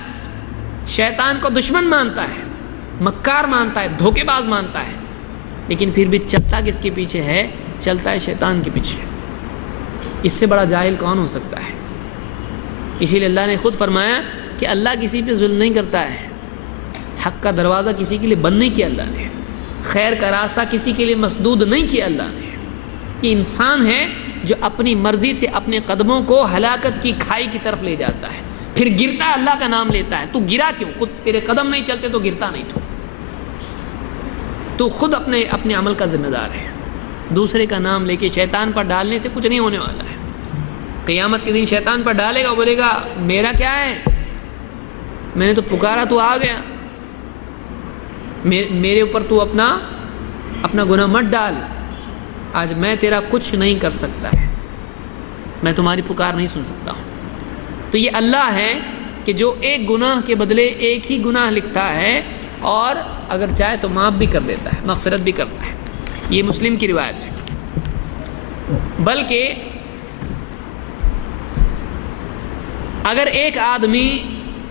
شیطان کو دشمن مانتا ہے، مکار مانتا ہے، دھوکے باز مانتا ہے، لیکن پھر بھی چلتا کس کے پیچھے ہے؟ چلتا ہے شیطان کے پیچھے. اس سے بڑا جاہل کون ہو سکتا ہے؟ اسی لیے اللہ نے خود فرمایا کہ اللہ کسی پہ ظلم نہیں کرتا ہے. حق کا دروازہ کسی کے لیے بند نہیں کیا اللہ نے، خیر کا راستہ کسی کے لیے مسدود نہیں کیا اللہ نے. یہ انسان ہے جو اپنی مرضی سے اپنے قدموں کو ہلاکت کی کھائی کی طرف لے جاتا ہے، پھر گرتا اللہ کا نام لیتا ہے. تو گرا کیوں؟ خود تیرے قدم نہیں چلتے تو گرتا نہیں. تو خود اپنے عمل کا ذمہ دار ہے. دوسرے کا نام لے کے شیطان پر ڈالنے سے کچھ نہیں ہونے والا ہے. قیامت کے دن شیطان پر ڈالے گا، بولے گا میرا کیا ہے، میں نے تو پکارا تو آ گیا، میرے اوپر تو اپنا گناہ مت ڈال، آج میں تیرا کچھ نہیں کر سکتا ہے، میں تمہاری پکار نہیں سن سکتا ہوں. تو یہ اللہ ہے کہ جو ایک گناہ کے بدلے ایک ہی گناہ لکھتا ہے اور اگر چاہے تو معاف بھی کر دیتا ہے، مغفرت بھی کرتا ہے. یہ مسلم کی روایت ہے. بلکہ اگر ایک آدمی،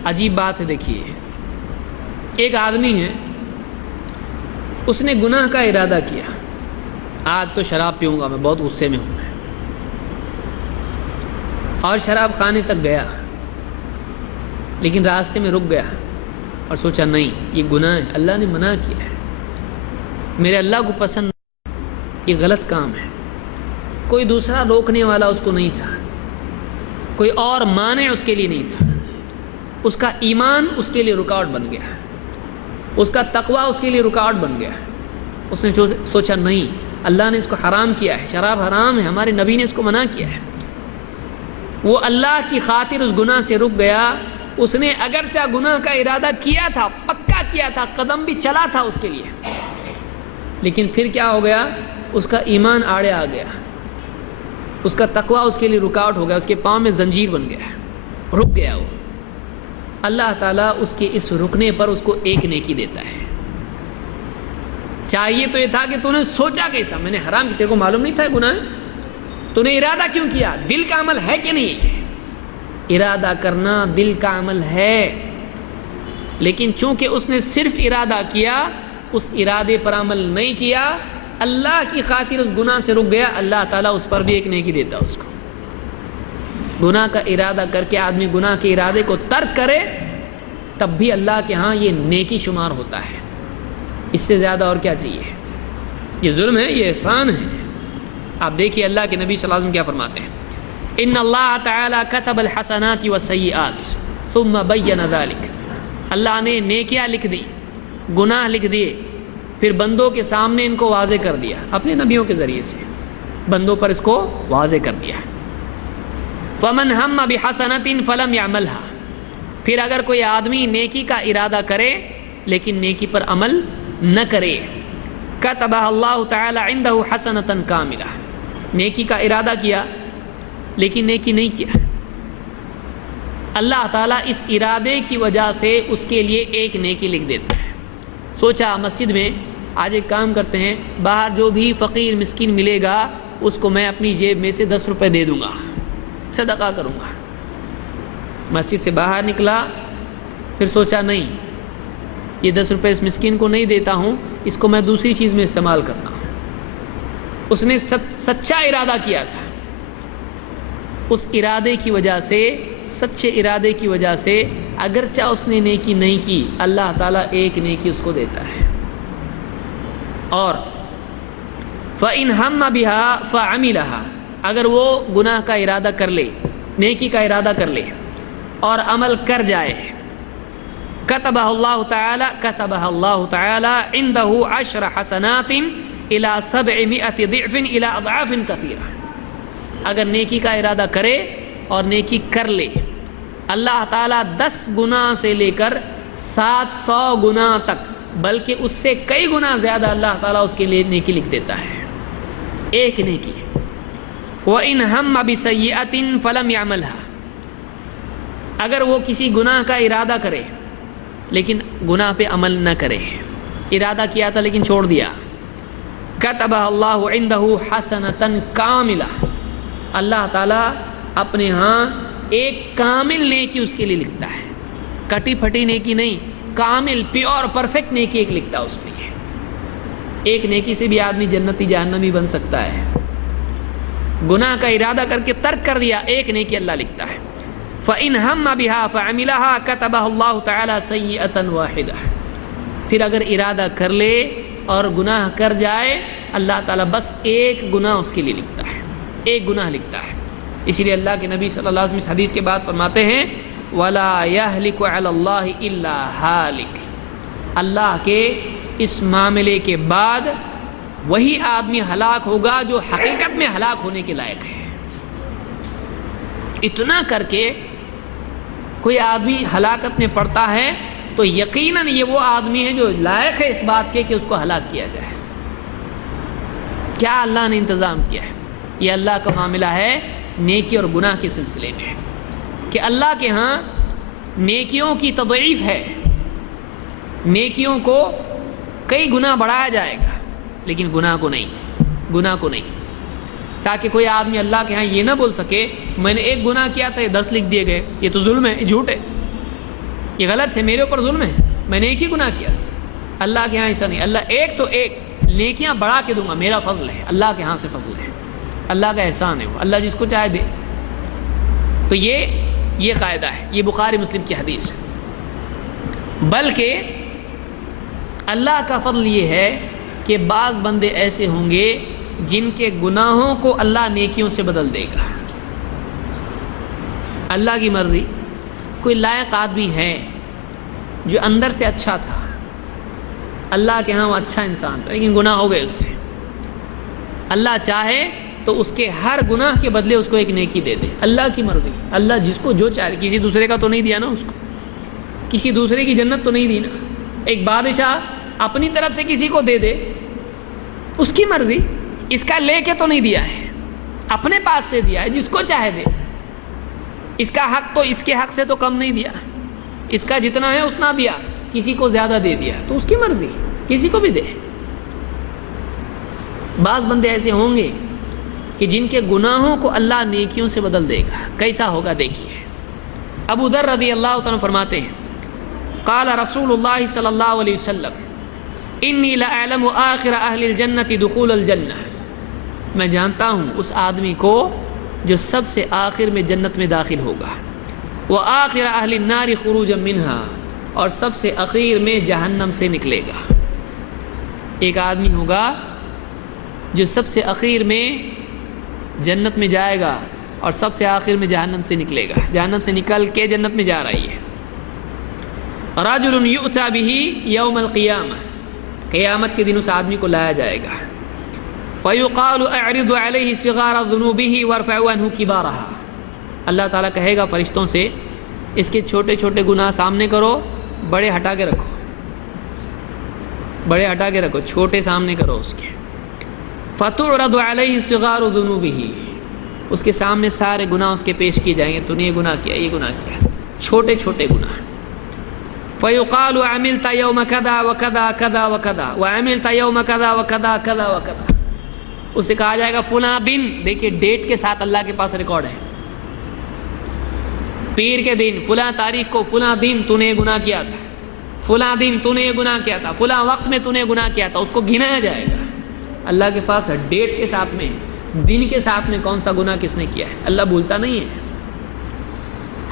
عجیب بات ہے دیکھیے، ایک آدمی ہے، اس نے گناہ کا ارادہ کیا، آج تو شراب پیوں گا، میں بہت غصے میں ہوں، اور شراب خانے تک گیا، لیکن راستے میں رک گیا اور سوچا نہیں یہ گناہ ہے، اللہ نے منع کیا ہے، میرے اللہ کو پسند نہیں، یہ غلط کام ہے. کوئی دوسرا روکنے والا اس کو نہیں تھا، کوئی اور مانع اس کے لیے نہیں تھا. اس کا ایمان اس کے لیے رکاوٹ بن گیا، اس کا تقوی اس کے لیے رکاوٹ بن گیا. اس نے سوچا نہیں، اللہ نے اس کو حرام کیا ہے، شراب حرام ہے، ہمارے نبی نے اس کو منع کیا ہے. وہ اللہ کی خاطر اس گناہ سے رک گیا. اس نے اگرچہ گناہ کا ارادہ کیا تھا، پکا کیا تھا، قدم بھی چلا تھا اس کے لیے، لیکن پھر کیا ہو گیا؟ اس کا ایمان آڑے آ گیا، اس کا تقوی اس کے لیے رکاوٹ ہو گیا، اس کے پاؤں میں زنجیر بن گیا، رک گیا وہ. اللہ تعالیٰ اس کے اس رکنے پر اس کو ایک نیکی دیتا ہے. چاہیے تو یہ تھا کہ تو نے سوچا کیسا، میں نے حرام کی، تیرے کو معلوم نہیں تھا گناہ، تو نے ارادہ کیوں کیا؟ دل کا عمل ہے کہ نہیں؟ ارادہ کرنا دل کا عمل ہے، لیکن چونکہ اس نے صرف ارادہ کیا، اس ارادے پر عمل نہیں کیا، اللہ کی خاطر اس گناہ سے رک گیا، اللہ تعالیٰ اس پر بھی ایک نیکی دیتا اس کو. گناہ کا ارادہ کر کے آدمی گناہ کے ارادے کو ترک کرے تب بھی اللہ کے ہاں یہ نیکی شمار ہوتا ہے. اس سے زیادہ اور کیا چاہیے؟ یہ ظلم ہے، یہ احسان ہے. آپ دیکھیے اللہ کے نبی صلی اللہ علیہ وسلم کیا فرماتے ہیں، ان اللہ تعالی کتب الحسنات والسیئات ثم بین ذلک. اللہ نے نیکیاں لکھ دی، گناہ لکھ دیے، پھر بندوں کے سامنے ان کو واضح کر دیا، اپنے نبیوں کے ذریعے سے بندوں پر اس کو واضح کر دیا. فمن ہم بحسنۃ فلم یعملها، پھر اگر کوئی آدمی نیکی کا ارادہ کرے لیکن نیکی پر عمل نہ کرے، کتبہ اللہ تعالی عندہ حسنۃ کاملہ، نیکی کا ارادہ کیا لیکن نیکی نہیں کیا، اللہ تعالیٰ اس ارادے کی وجہ سے اس کے لیے ایک نیکی لکھ دیتا ہے. سوچا مسجد میں آج ایک کام کرتے ہیں، باہر جو بھی فقیر مسکین ملے گا اس کو میں اپنی جیب میں سے 10 روپے دے دوں گا، صدقہ کروں گا. مسجد سے باہر نکلا، پھر سوچا نہیں یہ 10 روپے اس مسکین کو نہیں دیتا ہوں، اس کو میں دوسری چیز میں استعمال کرتا ہوں. اس نے سچا ارادہ کیا تھا، اس ارادے کی وجہ سے، سچے ارادے کی وجہ سے اگرچہ اس نے نیکی نہیں کی، اللہ تعالیٰ ایک نیکی اس کو دیتا ہے. اور فَإِنْ هَمَّ بِهَا فَعَمِلَهَا، اگر وہ گناہ کا ارادہ کر لے، نیکی کا ارادہ کر لے اور عمل کر جائے، كتبها الله تعالى عنده 10 حسنات إلى 700 ضعف إلى أضعاف كثيرة. اگر نیکی کا ارادہ کرے اور نیکی کر لے، اللہ تعالیٰ 10 گناہ سے لے کر 700 گناہ تک، بلکہ اس سے کئی گنا زیادہ اللہ تعالیٰ اس کے لیے نیکی لکھ دیتا ہے، ایک نیکی. وَإِنْ هَمَّ بِسَيِّئَةٍ فَلَمْ يَعْمَلْهَا، اگر وہ کسی گناہ کا ارادہ کرے لیکن گناہ پہ عمل نہ کرے، ارادہ کیا تھا لیکن چھوڑ دیا، كَتَبَهَا اللَّهُ عِنْدَهُ حَسَنَةً كَامِلَةً، اللہ تعالیٰ اپنے ہاں ایک کامل نیکی اس کے لیے لکھتا ہے، کٹی پھٹی نیکی نہیں، کامل پیور پرفیکٹ نیکی ایک لکھتا ہے اس کے لیے. ایک نیکی سے بھی آدمی جنتی جہنمی بن سکتا ہے. گناہ کا ارادہ کر کے ترک کر دیا، ایک نیکی اللہ لکھتا ہے. فَإِنْ هَمَّ بِهَا فَعَمِلَهَا كَتَبَهَا اللَّهُ تَعَالَى سَيِّئَةً وَاحِدَةً، پھر اگر ارادہ کر لے اور گناہ کر جائے، اللہ تعالیٰ بس ایک گناہ اس کے لیے لکھتا ہے، ایک گناہ لکھتا ہے. اسی لیے اللہ کے نبی صلی اللہ علیہ وسلم اس حدیث کے بعد فرماتے ہیں وَلَا يَهْلِكُ عَلَى اللَّهِ إِلَّا هَالِكٌ، اللہ کے اس معاملے کے بعد وہی آدمی ہلاک ہوگا جو حقیقت میں ہلاک ہونے کے لائق ہے. اتنا کر کے کوئی آدمی ہلاکت میں پڑتا ہے تو یقیناً یہ وہ آدمی ہے جو لائق ہے اس بات کے کہ اس کو ہلاک کیا جائے. کیا اللہ نے انتظام کیا ہے؟ یہ اللہ کا معاملہ ہے نیکی اور گناہ کے سلسلے میں کہ اللہ کے ہاں نیکیوں کی تضعیف ہے، نیکیوں کو کئی گنا بڑھایا جائے گا لیکن گناہ کو نہیں، تاکہ کوئی آدمی اللہ کے ہاں یہ نہ بول سکے میں نے ایک گناہ کیا تھا یہ 10 لکھ دیے گئے، یہ تو ظلم ہے، یہ جھوٹ ہے، یہ غلط ہے، میرے اوپر ظلم ہے، میں نے ایک ہی گناہ کیا تھا. اللہ کے ہاں ایسا نہیں، اللہ ایک تو ایک نیکیاں بڑھا کے دوں گا، میرا فضل ہے، اللہ کے ہاں سے فضل ہے، اللہ کا احسان ہے، وہ اللہ جس کو چاہے دے. تو یہ قاعدہ ہے، یہ بخاری مسلم کی حدیث ہے. بلکہ اللہ کا فضل یہ ہے کہ بعض بندے ایسے ہوں گے جن کے گناہوں کو اللہ نیکیوں سے بدل دے گا. اللہ کی مرضی، کوئی لائق آدمی ہے جو اندر سے اچھا تھا، اللہ کے ہاں وہ اچھا انسان تھا لیکن گناہ ہو گئے اس سے، اللہ چاہے تو اس کے ہر گناہ کے بدلے اس کو ایک نیکی دے دے. اللہ کی مرضی، اللہ جس کو جو چاہے، کسی دوسرے کا تو نہیں دیا نا، اس کو کسی دوسرے کی جنت تو نہیں دی نا. ایک بادشاہ اپنی طرف سے کسی کو دے دے، اس کی مرضی، اس کا لے کے تو نہیں دیا ہے، اپنے پاس سے دیا ہے، جس کو چاہے دے. اس کا حق تو اس کے حق سے تو کم نہیں دیا، اس کا جتنا ہے اتنا دیا، کسی کو زیادہ دے دیا تو اس کی مرضی، کسی کو بھی دے. بعض بندے ایسے ہوں گے کہ جن کے گناہوں کو اللہ نیکیوں سے بدل دے گا. کیسا ہوگا دیکھیے. ابو ذر رضی اللہ تعالیٰ فرماتے ہیں قال رسول اللہ صلی اللہ علیہ وسلم انی لأعلم آخر اہل الجنت دخول الجنہ، میں جانتا ہوں اس آدمی کو جو سب سے آخر میں جنت میں داخل ہوگا، وآخر اہل النار خروجا منہا، اور سب سے اخیر میں جہنم سے نکلے گا. ایک آدمی ہوگا جو سب سے اخیر میں جنت میں جائے گا اور سب سے آخر میں جہنم سے نکلے گا، جہنم سے نکل کے جنت میں جا رہی ہے. رجل یؤتی بہ یوم القیامہ، قیامت کے دن اس آدمی کو لایا جائے گا. فیقال اعرض علیہ صغار ذنوبہ وارفعوا عنہ کبارہا، اللہ تعالیٰ کہے گا فرشتوں سے اس کے چھوٹے چھوٹے گناہ سامنے کرو، بڑے ہٹا کے رکھو، بڑے ہٹا کے رکھو، چھوٹے سامنے کرو اس کے. فتعرض علیہ صغار ذنوبہ، اس کے سامنے سارے گناہ اس کے پیش کیے جائیں گے، تو نے یہ گناہ کیا، یہ گناہ کیا، چھوٹے چھوٹے گناہ. فیقال عملت یوم کذا وکذا کذا وکذا وعملت یوم کذا وکذا کذا وکذا، اسے کہا جائے گا فلاں دن، دیکھیے ڈیٹ کے ساتھ اللہ کے پاس ریکارڈ ہے، پیر کے دن فلاں تاریخ کو فلاں دن تو نے یہ گناہ کیا تھا، فلاں دن تو نے یہ گناہ کیا تھا، فلاں وقت میں تو نے گناہ کیا تھا، اس کو گنایا جائے گا. اللہ کے پاس ڈیٹ کے ساتھ میں، دن کے ساتھ میں کون سا گناہ کس نے کیا ہے. اللہ بولتا نہیں ہے،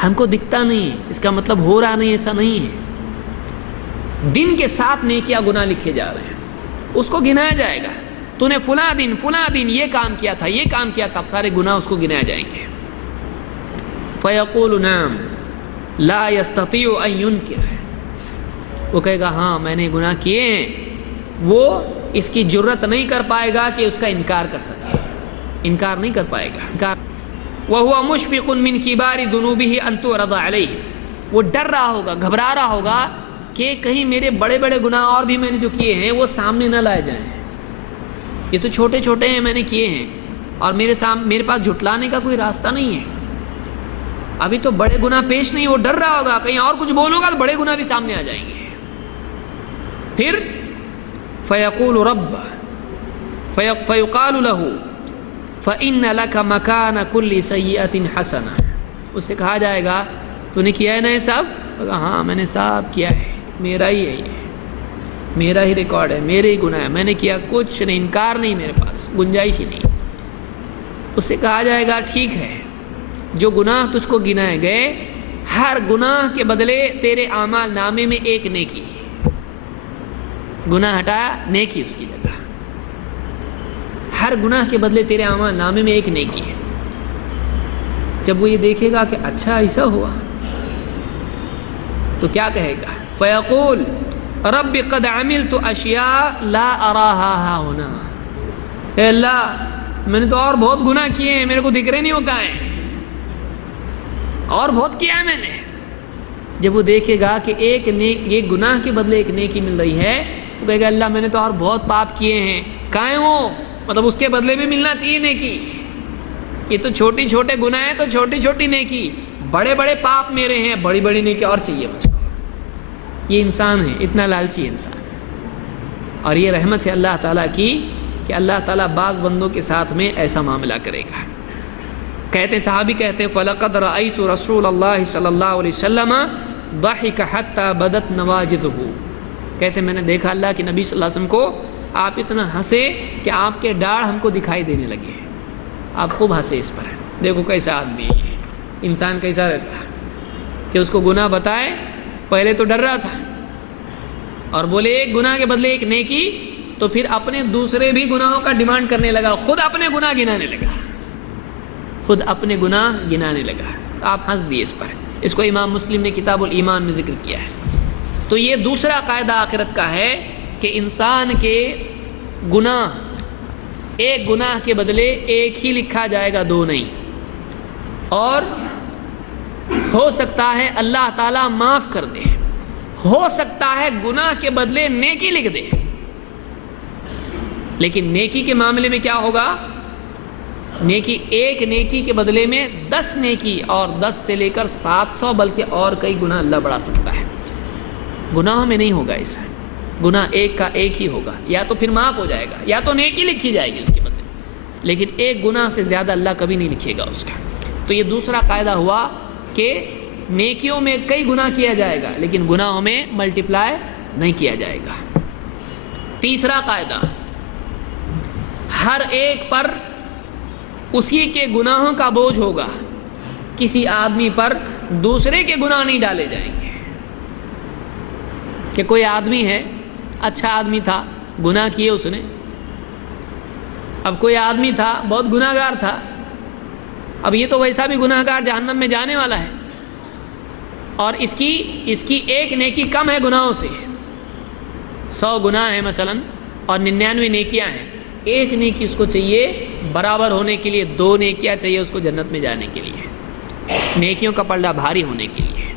ہم کو دکھتا نہیں ہے، اس کا مطلب ہو رہا نہیں، ایسا نہیں ہے. دن کے ساتھ نیکیاں گناہ لکھے جا رہے ہیں، اس کو گنایا جائے گا. تو نے فلاں دن یہ کام کیا تھا، یہ کام کیا تھا، اب سارے گناہ اس کو گنایا جائیں گے. فیقول نعم لا یستطیع ان ینکر، وہ کہے گا ہاں میں نے گناہ کیے ہیں، وہ اس کی جرت نہیں کر پائے گا کہ اس کا انکار کر سکے، انکار نہیں کر پائے گا۔ وَهُوَ مُشْفِقٌ مِّن كِبَارِ ذُنُوبِهِ أَن تُعْرَضَ عَلَيْهِ، وہ ڈر رہا ہوگا، گھبرا رہا ہوگا کہ کہیں میرے بڑے بڑے گناہ اور بھی میں نے جو کیے ہیں وہ سامنے نہ لائے جائیں، یہ تو چھوٹے چھوٹے ہیں میں نے کیے ہیں اور میرے پاس جھٹلانے کا کوئی راستہ نہیں ہے، ابھی تو بڑے گناہ پیش نہیں، وہ ڈر رہا ہوگا کہیں اور کچھ بولوں گا تو بڑے گناہ بھی سامنے آ جائیں گے۔ پھر فَيَقُولُ رَبَّ فَيُقَالُ لَهُ فَإِنَّ لَكَ مَكَانَ كُلِّ سَيِّئَةٍ حَسَنَةٍ، اس سے کہا جائے گا تو نے کیا ہے نا یہ سب؟ ہاں میں نے سب کیا ہے، میرا ہی ہے، یہ میرا ہی ریکارڈ ہے، میرے ہی گناہ ہے، میں نے کیا کچھ نہیں، انکار نہیں، میرے پاس گنجائش ہی نہیں۔ اس سے کہا جائے گا ٹھیک ہے، جو گناہ تجھ کو گنائے گئے ہر گناہ کے بدلے تیرے اعمال نامے میں ایک نیکی، گناہ ہٹایا نیکی اس کی جگہ، ہر گناہ کے بدلے تیرے اعمال نامے میں ایک نیکی ہے۔ جب وہ یہ دیکھے گا کہ اچھا ایسا ہوا تو کیا کہے گا؟ فیقول رب قد عملت اشیاء لا اراها هنا، اے اللہ میں نے تو اور بہت گناہ کیے ہیں، میرے کو دکھ رہے نہیں وہ کہاں ہیں، اور بہت کیا ہے میں نے۔ جب وہ دیکھے گا کہ ایک گناہ کے بدلے ایک نیکی مل رہی ہے، وہ کہے گا اللہ میں نے تو اور بہت پاپ کیے ہیں، کہاں ہیں وہ؟ مطلب اس کے بدلے بھی ملنا چاہیے نیکی، یہ تو چھوٹی چھوٹے گناہ ہیں تو چھوٹی چھوٹی نیکی، بڑے بڑے پاپ میرے ہیں، بڑی بڑی نیکی اور چاہیے مجھ کو۔ یہ انسان ہے، اتنا لالچی انسان، اور یہ رحمت ہے اللہ تعالیٰ کی کہ اللہ تعالیٰ بعض بندوں کے ساتھ میں ایسا معاملہ کرے گا۔ کہتے صحابی کہتے فَلَقَدْ رَأَيْتُ رَسُولَ اللَّهِ صلی اللہ علیہ وسلم ضَحِكَ حَتَّى بَدَتْ نَوَاجِذُهُ، کہتے میں نے دیکھا اللہ کے نبی صلی اللہ علیہ وسلم کو آپ اتنا ہنسے کہ آپ کے ڈاڑھ ہم کو دکھائی دینے لگے، آپ خوب ہنسے اس پر۔ دیکھو کیسا آدمی ہے یہ، انسان کیسا رہتا ہے کہ اس کو گناہ بتائے، پہلے تو ڈر رہا تھا اور بولے ایک گناہ کے بدلے ایک نیکی، تو پھر اپنے دوسرے بھی گناہوں کا ڈیمانڈ کرنے لگا، خود اپنے گناہ گنانے لگا، خود اپنے گناہ گنانے لگا۔ آپ ہنس دیے اس پر، اس کو امام مسلم نے کتاب الایمان میں ذکر کیا ہے۔ تو یہ دوسرا قاعدہ آخرت کا ہے کہ انسان کے گناہ ایک گناہ کے بدلے ایک ہی لکھا جائے گا، دو نہیں، اور ہو سکتا ہے اللہ تعالیٰ معاف کر دے، ہو سکتا ہے گناہ کے بدلے نیکی لکھ دے، لیکن نیکی کے معاملے میں کیا ہوگا؟ نیکی ایک نیکی کے بدلے میں 10 نیکی، اور 10 سے لے کر 700 بلکہ اور کئی گناہ اللہ بڑھا سکتا ہے۔ گناہوں میں نہیں ہوگا ایسا، گناہ ایک کا ایک ہی ہوگا، یا تو پھر معاف ہو جائے گا یا تو نیکی لکھی جائے گی اس کے بدلے، لیکن ایک گناہ سے زیادہ اللہ کبھی نہیں لکھے گا اس کا۔ تو یہ دوسرا قاعدہ ہوا کہ نیکیوں میں کئی گناہ کیا جائے گا لیکن گناہوں میں ملٹیپلائی نہیں کیا جائے گا۔ تیسرا قاعدہ، ہر ایک پر اسی کے گناہوں کا بوجھ ہوگا، کسی آدمی پر دوسرے کے گناہ نہیں ڈالے جائیں گے۔ کہ کوئی آدمی ہے، اچھا آدمی تھا، گناہ کیے اس نے، اب کوئی آدمی تھا بہت گناہ گار تھا، اب یہ تو ویسا بھی گناہ گار جہنم میں جانے والا ہے، اور اس کی ایک نیکی کم ہے گناہوں سے، 100 گناہ ہیں مثلا اور 99 نیکیاں ہیں، ایک نیکی اس کو چاہیے برابر ہونے کے لیے، 2 نیکیاں چاہیے اس کو جنت میں جانے کے لیے، نیکیوں کا پلڑا بھاری ہونے کے لیے۔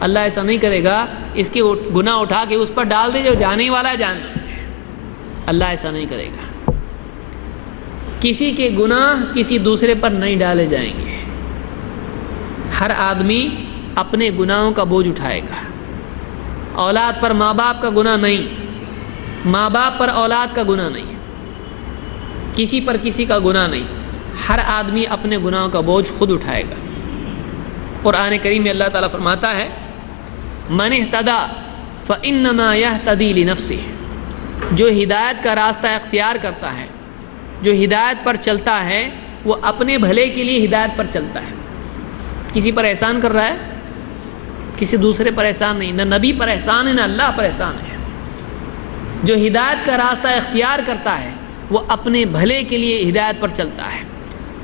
اللہ ایسا نہیں کرے گا اس کے گناہ اٹھا کے اس پر ڈال دے جو جانے والا ہے جہنم میں، اللہ ایسا نہیں کرے گا۔ کسی کے گناہ کسی دوسرے پر نہیں ڈالے جائیں گے، ہر آدمی اپنے گناہوں کا بوجھ اٹھائے گا۔ اولاد پر ماں باپ کا گناہ نہیں، ماں باپ پر اولاد کا گناہ نہیں، کسی پر کسی کا گناہ نہیں، ہر آدمی اپنے گناہوں کا بوجھ خود اٹھائے گا۔ قرآن کریم میں اللہ تعالیٰ فرماتا ہے من اہتدی فانما یہتدی لنفسہ، جو ہدایت کا راستہ اختیار کرتا ہے، جو ہدایت پر چلتا ہے، وہ اپنے بھلے کے لیے ہدایت پر چلتا ہے۔ کسی پر احسان کر رہا ہے، کسی دوسرے پر احسان نہیں، نہ نبی پر احسان ہے نہ اللہ پر احسان ہے۔ جو ہدایت کا راستہ اختیار کرتا ہے وہ اپنے بھلے کے لیے ہدایت پر چلتا ہے۔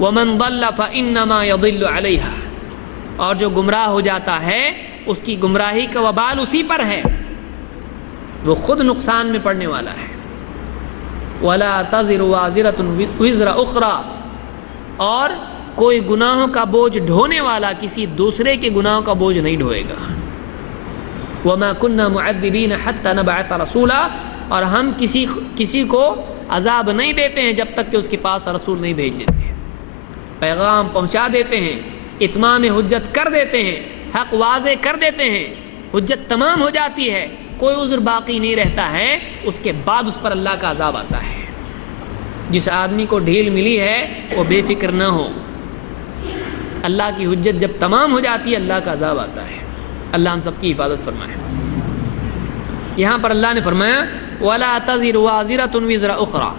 وَمَنْ ضَلَّ فَإِنَّمَا يَضِلُّ عَلَيْهَا، اور جو گمراہ ہو جاتا ہے اس کی گمراہی کا وبال اسی پر ہے، وہ خود نقصان میں پڑنے والا ہے۔ وَلَا تَزِرُ وَازِرَةٌ وِزْرَ أُخْرَى، اور کوئی گناہوں کا بوجھ ڈھونے والا کسی دوسرے کے گناہوں کا بوجھ نہیں ڈھوئے گا۔ وَمَا كُنَّا مُعَذِّبِينَ حَتَّى نَبْعَثَ رَسُولًا، اور ہم کسی کو عذاب نہیں دیتے ہیں جب تک کہ اس کے پاس رسول نہیں بھیج دیتے ہیں۔ پیغام پہنچا دیتے ہیں، اتمام حجت کر دیتے ہیں، حق واضح کر دیتے ہیں، حجت تمام ہو جاتی ہے، کوئی عذر باقی نہیں رہتا ہے، اس کے بعد اس پر اللہ کا عذاب آتا ہے۔ جس آدمی کو ڈھیل ملی ہے وہ بے فکر نہ ہو، اللہ کی حجت جب تمام ہو جاتی ہے اللہ کا عذاب آتا ہے۔ اللہ ہم سب کی حفاظت فرمائے۔ یہاں پر اللہ نے فرمایا وَلَا تَزِرُ وَازِرَةٌ وِزْرَ أُخْرَى،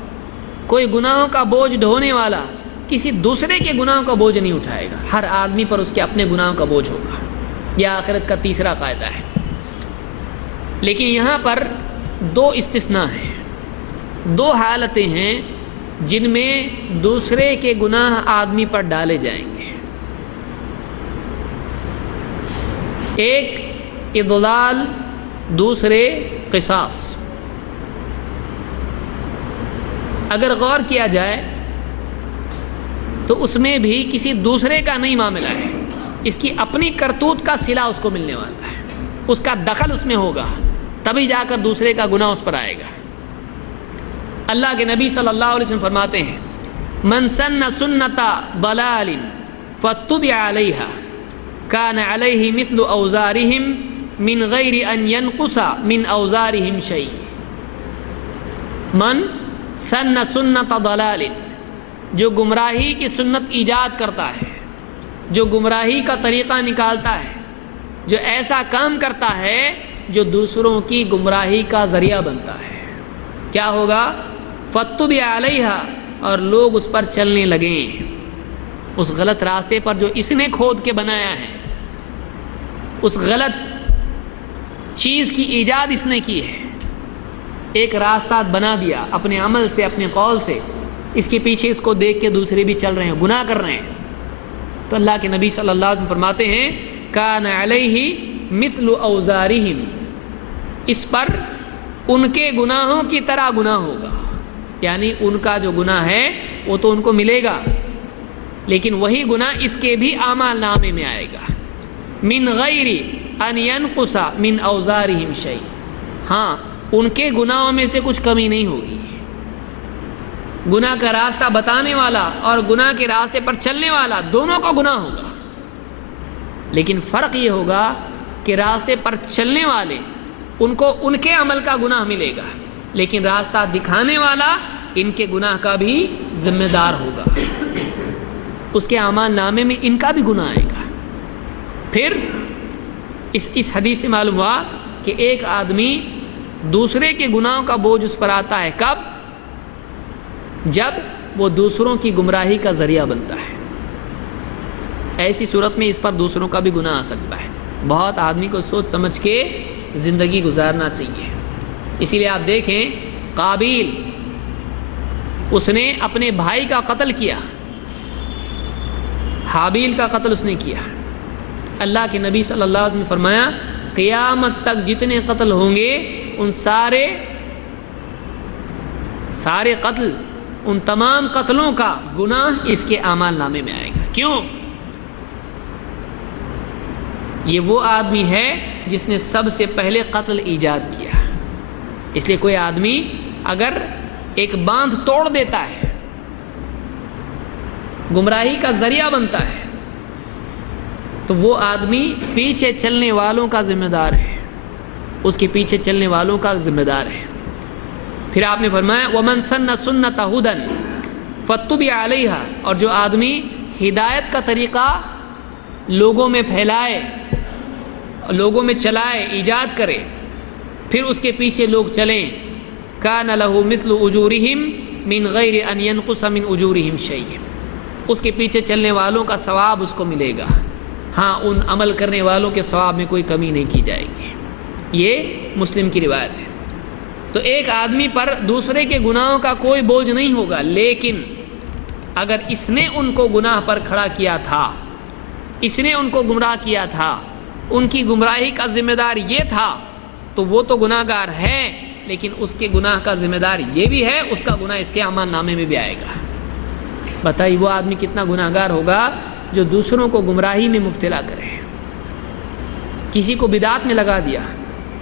کوئی گناہوں کا بوجھ ڈھونے والا کسی دوسرے کے گناہوں کا بوجھ نہیں اٹھائے گا، ہر آدمی پر اس کے اپنے گناہوں کا بوجھ ہوگا۔ یہ آخرت کا تیسرا قاعدہ ہے۔ لیکن یہاں پر دو استثناء ہیں، دو حالتیں ہیں جن میں دوسرے کے گناہ آدمی پر ڈالے جائیں گے۔ ایک اضلال، دوسرے قصاص۔ اگر غور کیا جائے تو اس میں بھی کسی دوسرے کا نہیں معاملہ ہے، اس کی اپنی کرتوت کا صلہ اس کو ملنے والا ہے، اس کا دخل اس میں ہوگا، تبھی جا کر دوسرے کا گناہ اس پر آئے گا۔ اللہ کے نبی صلی اللہ علیہ وسلم فرماتے ہیں من سن سنت ضلال فاتبع علیہا کان علیہ مثل اوزارہم من غیر ان ینقص من اوزارہم شیء۔ من سن سنت ضلال، جو گمراہی کی سنت ایجاد کرتا ہے، جو گمراہی کا طریقہ نکالتا ہے، جو ایسا کام کرتا ہے جو دوسروں کی گمراہی کا ذریعہ بنتا ہے، کیا ہوگا؟ فَاتُّبِعَ عَلَيْهَا، اور لوگ اس پر چلنے لگیں، اس غلط راستے پر جو اس نے کھود کے بنایا ہے، اس غلط چیز کی ایجاد اس نے کی ہے، ایک راستہ بنا دیا اپنے عمل سے، اپنے قول سے، اس کے پیچھے اس کو دیکھ کے دوسرے بھی چل رہے ہیں، گناہ کر رہے ہیں، تو اللہ کے نبی صلی اللہ علیہ وسلم فرماتے ہیں کان علیہ مثل اوزارہم، اس پر ان کے گناہوں کی طرح گناہ ہوگا، یعنی ان کا جو گناہ ہے وہ تو ان کو ملے گا، لیکن وہی گناہ اس کے بھی اعمال نامے میں آئے گا۔ من غیر ان ینقص من اوزارہم شیء، ہاں ان کے گناہوں میں سے کچھ کمی نہیں ہوگی۔ گناہ کا راستہ بتانے والا اور گناہ کے راستے پر چلنے والا دونوں کو گناہ ہوگا، لیکن فرق یہ ہوگا کہ راستے پر چلنے والے ان کو ان کے عمل کا گناہ ملے گا، لیکن راستہ دکھانے والا ان کے گناہ کا بھی ذمہ دار ہوگا، اس کے اعمال نامے میں ان کا بھی گناہ آئے گا۔ پھر اس حدیث سے معلوم ہوا کہ ایک آدمی دوسرے کے گناہوں کا بوجھ اس پر آتا ہے، کب؟ جب وہ دوسروں کی گمراہی کا ذریعہ بنتا ہے، ایسی صورت میں اس پر دوسروں کا بھی گناہ آ سکتا ہے۔ بہت آدمی کو سوچ سمجھ کے زندگی گزارنا چاہیے۔ اسی لیے آپ دیکھیں قابیل، اس نے اپنے بھائی کا قتل کیا، حابیل کا قتل اس نے کیا۔ اللہ کے نبی صلی اللہ علیہ وسلم نے فرمایا قیامت تک جتنے قتل ہوں گے ان سارے قتل، ان تمام قتلوں کا گناہ اس کے اعمال نامے میں آئے گا۔ کیوں؟ یہ وہ آدمی ہے جس نے سب سے پہلے قتل ایجاد کیا۔ اس لیے کوئی آدمی اگر ایک باندھ توڑ دیتا ہے، گمراہی کا ذریعہ بنتا ہے، تو وہ آدمی پیچھے چلنے والوں کا ذمہ دار ہے، اس کے پیچھے چلنے والوں کا ذمہ دار ہے۔ پھر آپ نے فرمایا وَمَن سَنَّ سُنَّتَ هُدًى فَاتُّبِعَ عَلَيْهَا، اور جو آدمی ہدایت کا طریقہ لوگوں میں پھیلائے، لوگوں میں چلائے، ایجاد کرے، پھر اس کے پیچھے لوگ چلیں، كَانَ لَهُ مِثْلُ أُجُورِهِمْ مِنْ غَيْرِ أَنْ يَنْقُصَ مِنْ أُجُورِهِمْ شَيْءٍ، اس کے پیچھے چلنے والوں کا ثواب اس کو ملے گا، ہاں ان عمل کرنے والوں کے ثواب میں کوئی کمی نہیں کی جائے گی۔ یہ مسلم کی روایت ہے۔ تو ایک آدمی پر دوسرے کے گناہوں کا کوئی بوجھ نہیں ہوگا، لیکن اگر اس نے ان کو گناہ پر کھڑا کیا تھا، اس نے ان کو گمراہ کیا تھا، ان کی گمراہی کا ذمہ دار یہ تھا، تو وہ تو گناہ گار ہے، لیکن اس کے گناہ کا ذمہ دار یہ بھی ہے، اس کا گناہ اس کے اعمال نامے میں بھی آئے گا۔ بتائیے وہ آدمی کتنا گناہ گار ہوگا جو دوسروں کو گمراہی میں مبتلا کرے، کسی کو بدعت میں لگا دیا،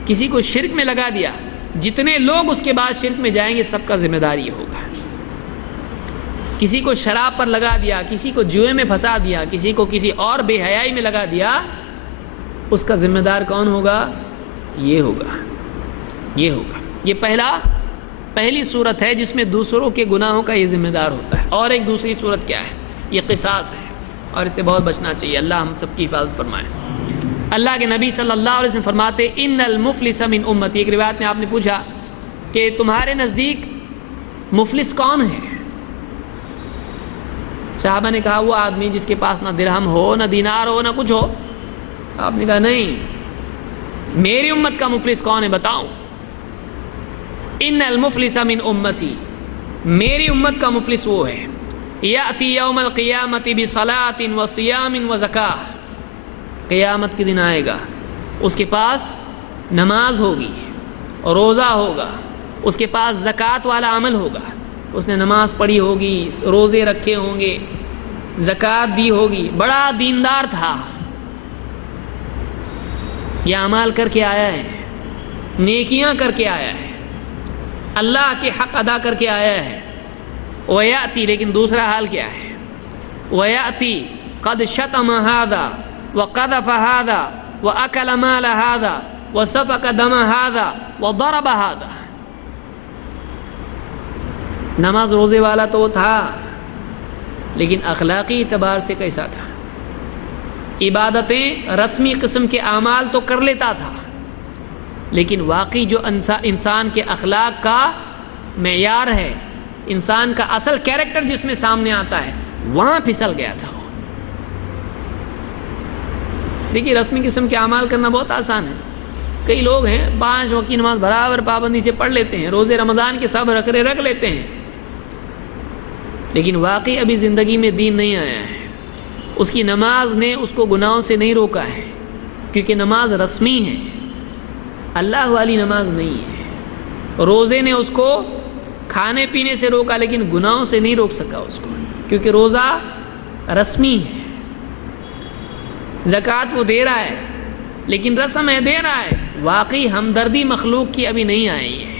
کسی کو شرک میں لگا دیا، جتنے لوگ اس کے بعد شرک میں جائیں گے سب کا ذمہ دار یہ ہوگا۔ کسی کو شراب پر لگا دیا، کسی کو جوئے میں پھنسا دیا، کسی کو کسی اور بے حیائی میں لگا دیا، اس کا ذمہ دار کون ہوگا؟ یہ ہوگا، یہ ہوگا۔ یہ پہلی صورت ہے جس میں دوسروں کے گناہوں کا یہ ذمہ دار ہوتا ہے۔ اور ایک دوسری صورت کیا ہے؟ یہ قصاص ہے، اور اس سے بہت بچنا چاہیے۔ اللہ ہم سب کی حفاظت فرمائے۔ اللہ کے نبی صلی اللہ علیہ وسلم فرماتے ان المفلس من امتی، ایک روایت میں آپ نے پوچھا کہ تمہارے نزدیک مفلس کون ہے؟ صحابہ نے کہا وہ آدمی جس کے پاس نہ درہم ہو، نہ دینار ہو، نہ کچھ ہو۔ آپ نے کہا نہیں، میری امت کا مفلس کون ہے بتاؤ؟ ان المفلس من امتی، میری امت کا مفلس وہ ہے یأتی یوم القیامت بصلاۃ وصیام وزکاۃ، قیامت کے دن آئے گا، اس کے پاس نماز ہوگی، روزہ ہوگا، اس کے پاس زکوٰۃ والا عمل ہوگا، اس نے نماز پڑھی ہوگی، روزے رکھے ہوں گے، زکوٰۃ دی ہوگی، بڑا دیندار تھا، یہ اعمال کر کے آیا ہے، نیکیاں کر کے آیا ہے، اللہ کے حق ادا کر کے آیا ہے۔ وَيَأْتِي، لیکن دوسرا حال کیا ہے؟ وَيَأْتِي قَدْ شَتَمَ هَذَا وَقَذَفَ هَذَا وَأَكَلَ مَالَ هَذَا وَسَفَكَ دَمَ هَذَا وَضَرَبَ هَذَا۔ نماز روزے والا تو وہ تھا، لیکن اخلاقی اعتبار سے کیسا تھا؟ عبادتیں رسمی قسم کے اعمال تو کر لیتا تھا، لیکن واقعی جو انسان کے اخلاق کا معیار ہے، انسان کا اصل کیریکٹر جس میں سامنے آتا ہے، وہاں پھسل گیا تھا۔ دیکھیے رسمی قسم کے اعمال کرنا بہت آسان ہے، کئی لوگ ہیں 5 وقت کی نماز برابر پابندی سے پڑھ لیتے ہیں، روزے رمضان کے سب رکھ لیتے ہیں، لیکن واقعی ابھی زندگی میں دین نہیں آیا ہے، اس کی نماز نے اس کو گناہوں سے نہیں روکا ہے، کیونکہ نماز رسمی ہے، اللہ والی نماز نہیں ہے۔ روزے نے اس کو کھانے پینے سے روکا، لیکن گناہوں سے نہیں روک سکا اس کو، کیونکہ روزہ رسمی ہے۔ زکوٰۃ وہ دے رہا ہے، لیکن رسم ہے، دے رہا ہے، واقعی ہمدردی مخلوق کی ابھی نہیں آئی ہے،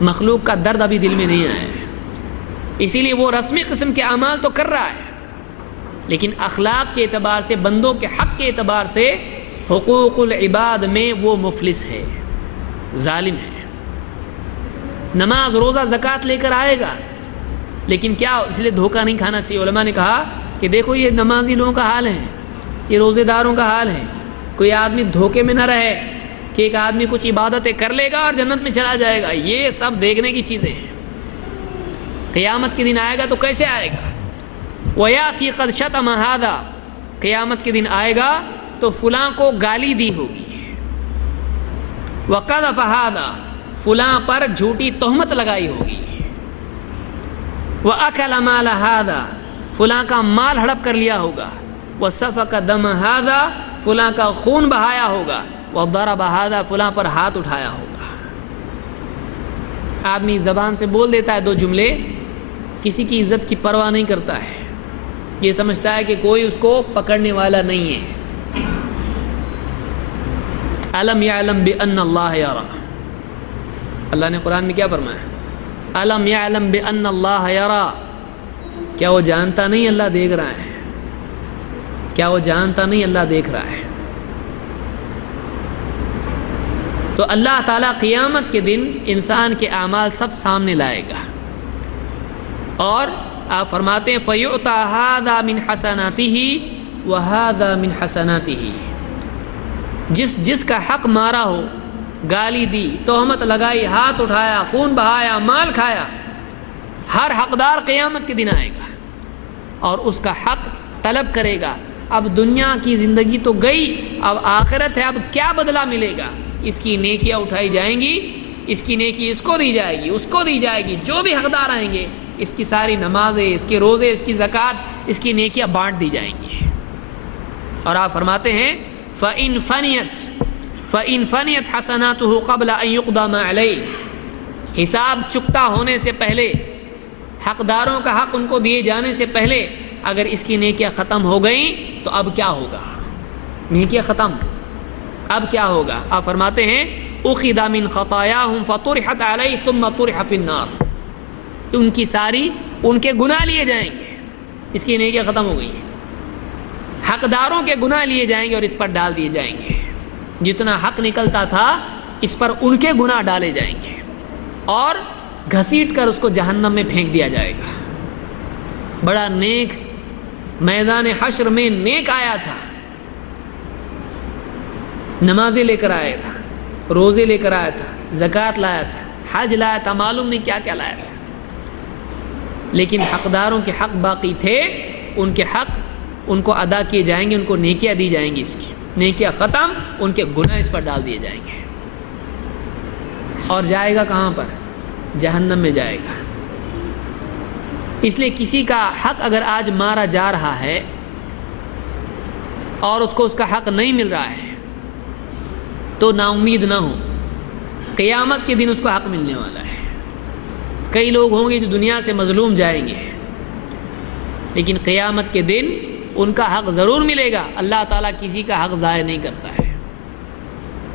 مخلوق کا درد ابھی دل میں نہیں آیا ہے، اسی لیے وہ رسمی قسم کے اعمال تو کر رہا ہے، لیکن اخلاق کے اعتبار سے، بندوں کے حق کے اعتبار سے، حقوق العباد میں وہ مفلس ہے، ظالم ہے۔ نماز روزہ زکوٰۃ لے کر آئے گا، لیکن کیا اس لیے دھوکہ نہیں کھانا چاہیے۔ علماء نے کہا کہ دیکھو یہ نمازی لوگوں کا حال ہے، یہ روزے داروں کا حال ہے، کوئی آدمی دھوکے میں نہ رہے کہ ایک آدمی کچھ عبادتیں کر لے گا اور جنت میں چلا جائے گا، یہ سب دیکھنے کی چیزیں ہیں۔ قیامت کے دن آئے گا تو کیسے آئے گا؟ وَيَأْتِي قَدْ شَتَمَ هَذَا، قیامت کے دن آئے گا تو فلاں کو گالی دی ہوگی، وَقَذَفَ هَذَا، فلاں پر جھوٹی تہمت لگائی ہوگی، وَأَكَلَ مَالَ هَذَا، فلاں کا مال ہڑپ کر لیا ہوگا، وَسَفَكَ دَمَ هَذَا، فلاں کا خون بہایا ہوگا، وَضَرَبَ هَذَا، فلاں پر ہاتھ اٹھایا ہوگا۔ آدمی زبان سے بول دیتا ہے 2 جملے، کسی کی عزت کی پرواہ نہیں کرتا ہے، یہ سمجھتا ہے کہ کوئی اس کو پکڑنے والا نہیں ہے۔ أَلَمْ يَعْلَمْ بِأَنَّ اللَّهَ يَرَى، اللہ نے قرآن میں کیا فرمایا؟ أَلَمْ يَعْلَمْ بِأَنَّ اللَّهَ يَرَى، کیا وہ جانتا نہیں اللہ دیکھ رہا ہے؟ کیا وہ جانتا نہیں اللہ دیکھ رہا ہے؟ تو اللہ تعالیٰ قیامت کے دن انسان کے اعمال سب سامنے لائے گا، اور آپ فرماتے ہیں فَيُعْطَى هَذَا مِنْ حَسَنَاتِهِ وَهَذَا مِنْ حَسَنَاتِهِ، جس کا حق مارا ہو، گالی دی، تہمت لگائی، ہاتھ اٹھایا، خون بہایا، مال کھایا، ہر حقدار قیامت کے دن آئے گا اور اس کا حق طلب کرے گا۔ اب دنیا کی زندگی تو گئی، اب آخرت ہے، اب کیا بدلہ ملے گا؟ اس کی نیکیاں اٹھائی جائیں گی، اس کی نیکی اس کو دی جائے گی، اس کو دی جائے گی، جو بھی حقدار آئیں گے اس کی ساری نمازیں، اس کے روزے، اس کی زکوٰۃ، اس کی نیکیاں بانٹ دی جائیں گی۔ اور آپ فرماتے ہیں فَإِن فَنِيَتْ، فَإِنْ فَنِيَتْ حَسَنَاتُهُ قَبْلَ أَنْ يُقْضَى مَا عَلَيْهِ، حساب چکتا ہونے سے پہلے، حقداروں کا حق ان کو دیے جانے سے پہلے اگر اس کی نیکیاں ختم ہو گئیں تو اب کیا ہوگا؟ نیکیاں ختم، اب کیا ہوگا؟ آپ فرماتے ہیں اُخِذَ مِنْ خَطَایَاهُمْ فَطُرِحَتْ عَلَيْهِ ثُمَّ طُرِحَ فِي النَّارِ، ان کی ساری ان کے گناہ لیے جائیں گے، اس کی نیکیاں ختم ہو گئی ہیں، حقداروں کے گناہ لیے جائیں گے اور اس پر ڈال دیے جائیں گے، جتنا حق نکلتا تھا اس پر ان کے گناہ ڈالے جائیں گے اور گھسیٹ کر اس کو جہنم میں پھینک دیا جائے گا۔ بڑا نیک میدان حشر میں نیک آیا تھا، نمازیں لے کر آیا تھا، روزے لے کر آیا تھا، زکوٰۃ لایا تھا، حج لایا تھا، معلوم نہیں کیا کیا لایا تھا، لیکن حقداروں کے حق باقی تھے، ان کے حق ان کو ادا کیے جائیں گے، ان کو نیکیاں دی جائیں گی، اس کی نیکیاں ختم، ان کے گناہ اس پر ڈال دیے جائیں گے، اور جائے گا کہاں پر؟ جہنم میں جائے گا۔ اس لیے کسی کا حق اگر آج مارا جا رہا ہے اور اس کو اس کا حق نہیں مل رہا ہے تو نا امید نہ ہو، قیامت کے دن اس کو حق ملنے والا ہے۔ کئی لوگ ہوں گے جو دنیا سے مظلوم جائیں گے، لیکن قیامت کے دن ان کا حق ضرور ملے گا۔ اللہ تعالیٰ کسی کا حق ضائع نہیں کرتا ہے،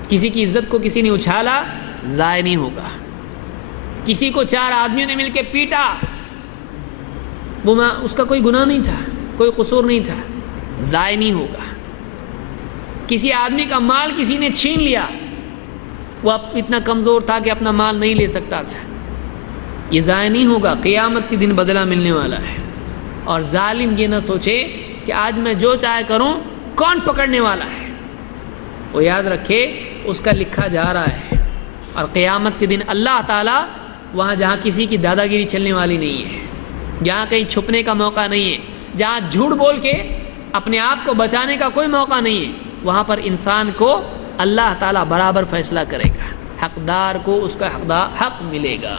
کسی کی عزت کو کسی نے اچھالا ضائع نہیں ہوگا، کسی کو 4 آدمیوں نے مل کے پیٹا، وہ اس کا کوئی گناہ نہیں تھا، کوئی قصور نہیں تھا، ضائع نہیں ہوگا۔ کسی آدمی کا مال کسی نے چھین لیا، وہ اتنا کمزور تھا کہ اپنا مال نہیں لے سکتا تھا، یہ ضائع نہیں ہوگا، قیامت کے دن بدلہ ملنے والا ہے۔ اور ظالم یہ نہ سوچے کہ آج میں جو چاہے کروں کون پکڑنے والا ہے، وہ یاد رکھے اس کا لکھا جا رہا ہے۔ اور قیامت کے دن اللہ تعالیٰ وہاں جہاں کسی کی دادا گیری چلنے والی نہیں ہے، جہاں کہیں چھپنے کا موقع نہیں ہے، جہاں جھوٹ بول کے اپنے آپ کو بچانے کا کوئی موقع نہیں ہے، وہاں پر انسان کو اللہ تعالیٰ برابر فیصلہ کرے گا، حقدار کو اس کا حق ملے گا،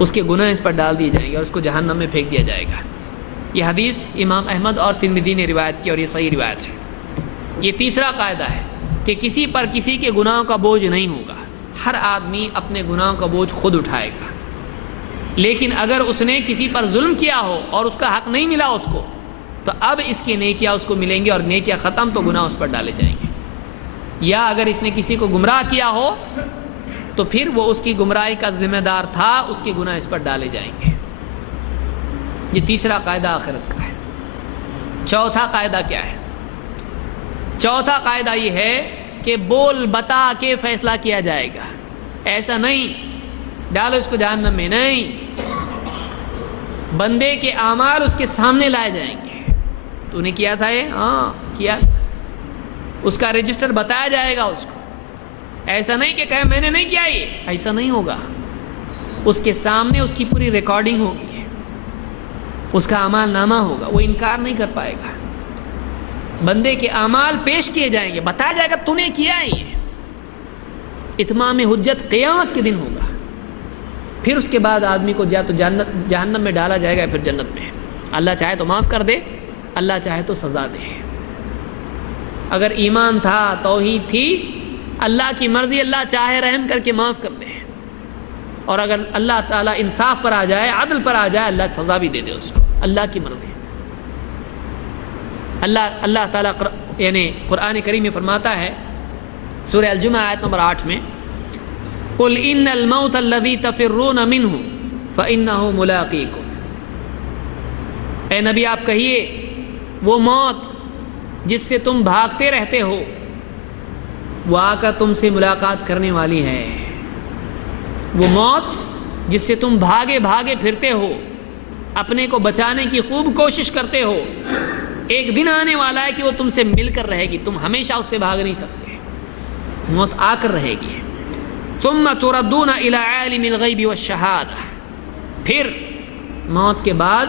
اس کے گناہ اس پر ڈال دیے جائیں گے اور اس کو جہنم میں پھینک دیا جائے گا۔ یہ حدیث امام احمد اور ترمذی نے روایت کی اور یہ صحیح روایت ہے۔ یہ تیسرا قاعدہ ہے کہ کسی پر کسی کے گناہوں کا بوجھ نہیں ہوگا، ہر آدمی اپنے گناہوں کا بوجھ خود اٹھائے گا، لیکن اگر اس نے کسی پر ظلم کیا ہو اور اس کا حق نہیں ملا اس کو، تو اب اس کی نیکیاں اس کو ملیں گی اور نیکیاں ختم تو گناہ اس پر ڈالے جائیں گے۔ یا اگر اس نے کسی کو گمراہ کیا ہو تو پھر وہ اس کی گمراہی کا ذمہ دار تھا، اس کے گناہ اس پر ڈالے جائیں گے۔ یہ تیسرا قاعدہ آخرت کا ہے۔ چوتھا قاعدہ کیا ہے؟ چوتھا قاعدہ یہ ہے کہ بول بتا کے فیصلہ کیا جائے گا، ایسا نہیں ڈالو اس کو جہنم میں، نہیں، بندے کے اعمال اس کے سامنے لائے جائیں گے، تو نے کیا تھا یہ؟ ہاں کیا تھا، اس کا رجسٹر بتایا جائے گا اس کو، ایسا نہیں کہ کہے میں نے نہیں کیا، یہ ایسا نہیں ہوگا، اس کے سامنے اس کی پوری ریکارڈنگ ہوگی، اس کا اعمال نامہ ہوگا، وہ انکار نہیں کر پائے گا، بندے کے اعمال پیش کیے جائیں گے، بتایا جائے گا تو نے کیا ہے، یہ اتمام حجت قیامت کے دن ہوگا۔ پھر اس کے بعد آدمی کو یا تو جہنم میں ڈالا جائے گا، پھر جنت میں، اللہ چاہے تو معاف کر دے، اللہ چاہے تو سزا دے۔ اگر ایمان تھا، توحید تھی، اللہ کی مرضی، اللہ چاہے رحم کر کے معاف کر دے، اور اگر اللہ تعالیٰ انصاف پر آ جائے، عدل پر آ جائے، اللہ سزا بھی دے دے اس کو، اللہ کی مرضی۔ اللہ تعالیٰ یعنی قرآن کریم میں فرماتا ہے سورہ الجمعہ آیت نمبر 8 میں، قُلْ إِنَّ الْمَوْتَ الَّذِي تَفِرُّونَ مِنْهُ فَإِنَّهُ مُلَاقِيكُمْ، اے نبی آپ کہیے وہ موت جس سے تم بھاگتے رہتے ہو وہ آ کر تم سے ملاقات کرنے والی ہے، وہ موت جس سے تم بھاگے بھاگے پھرتے ہو، اپنے کو بچانے کی خوب کوشش کرتے ہو، ایک دن آنے والا ہے کہ وہ تم سے مل کر رہے گی، تم ہمیشہ اس سے بھاگ نہیں سکتے، موت آ کر رہے گی۔ ثم تردون الى عالم الغیب والشہادہ، پھر موت کے بعد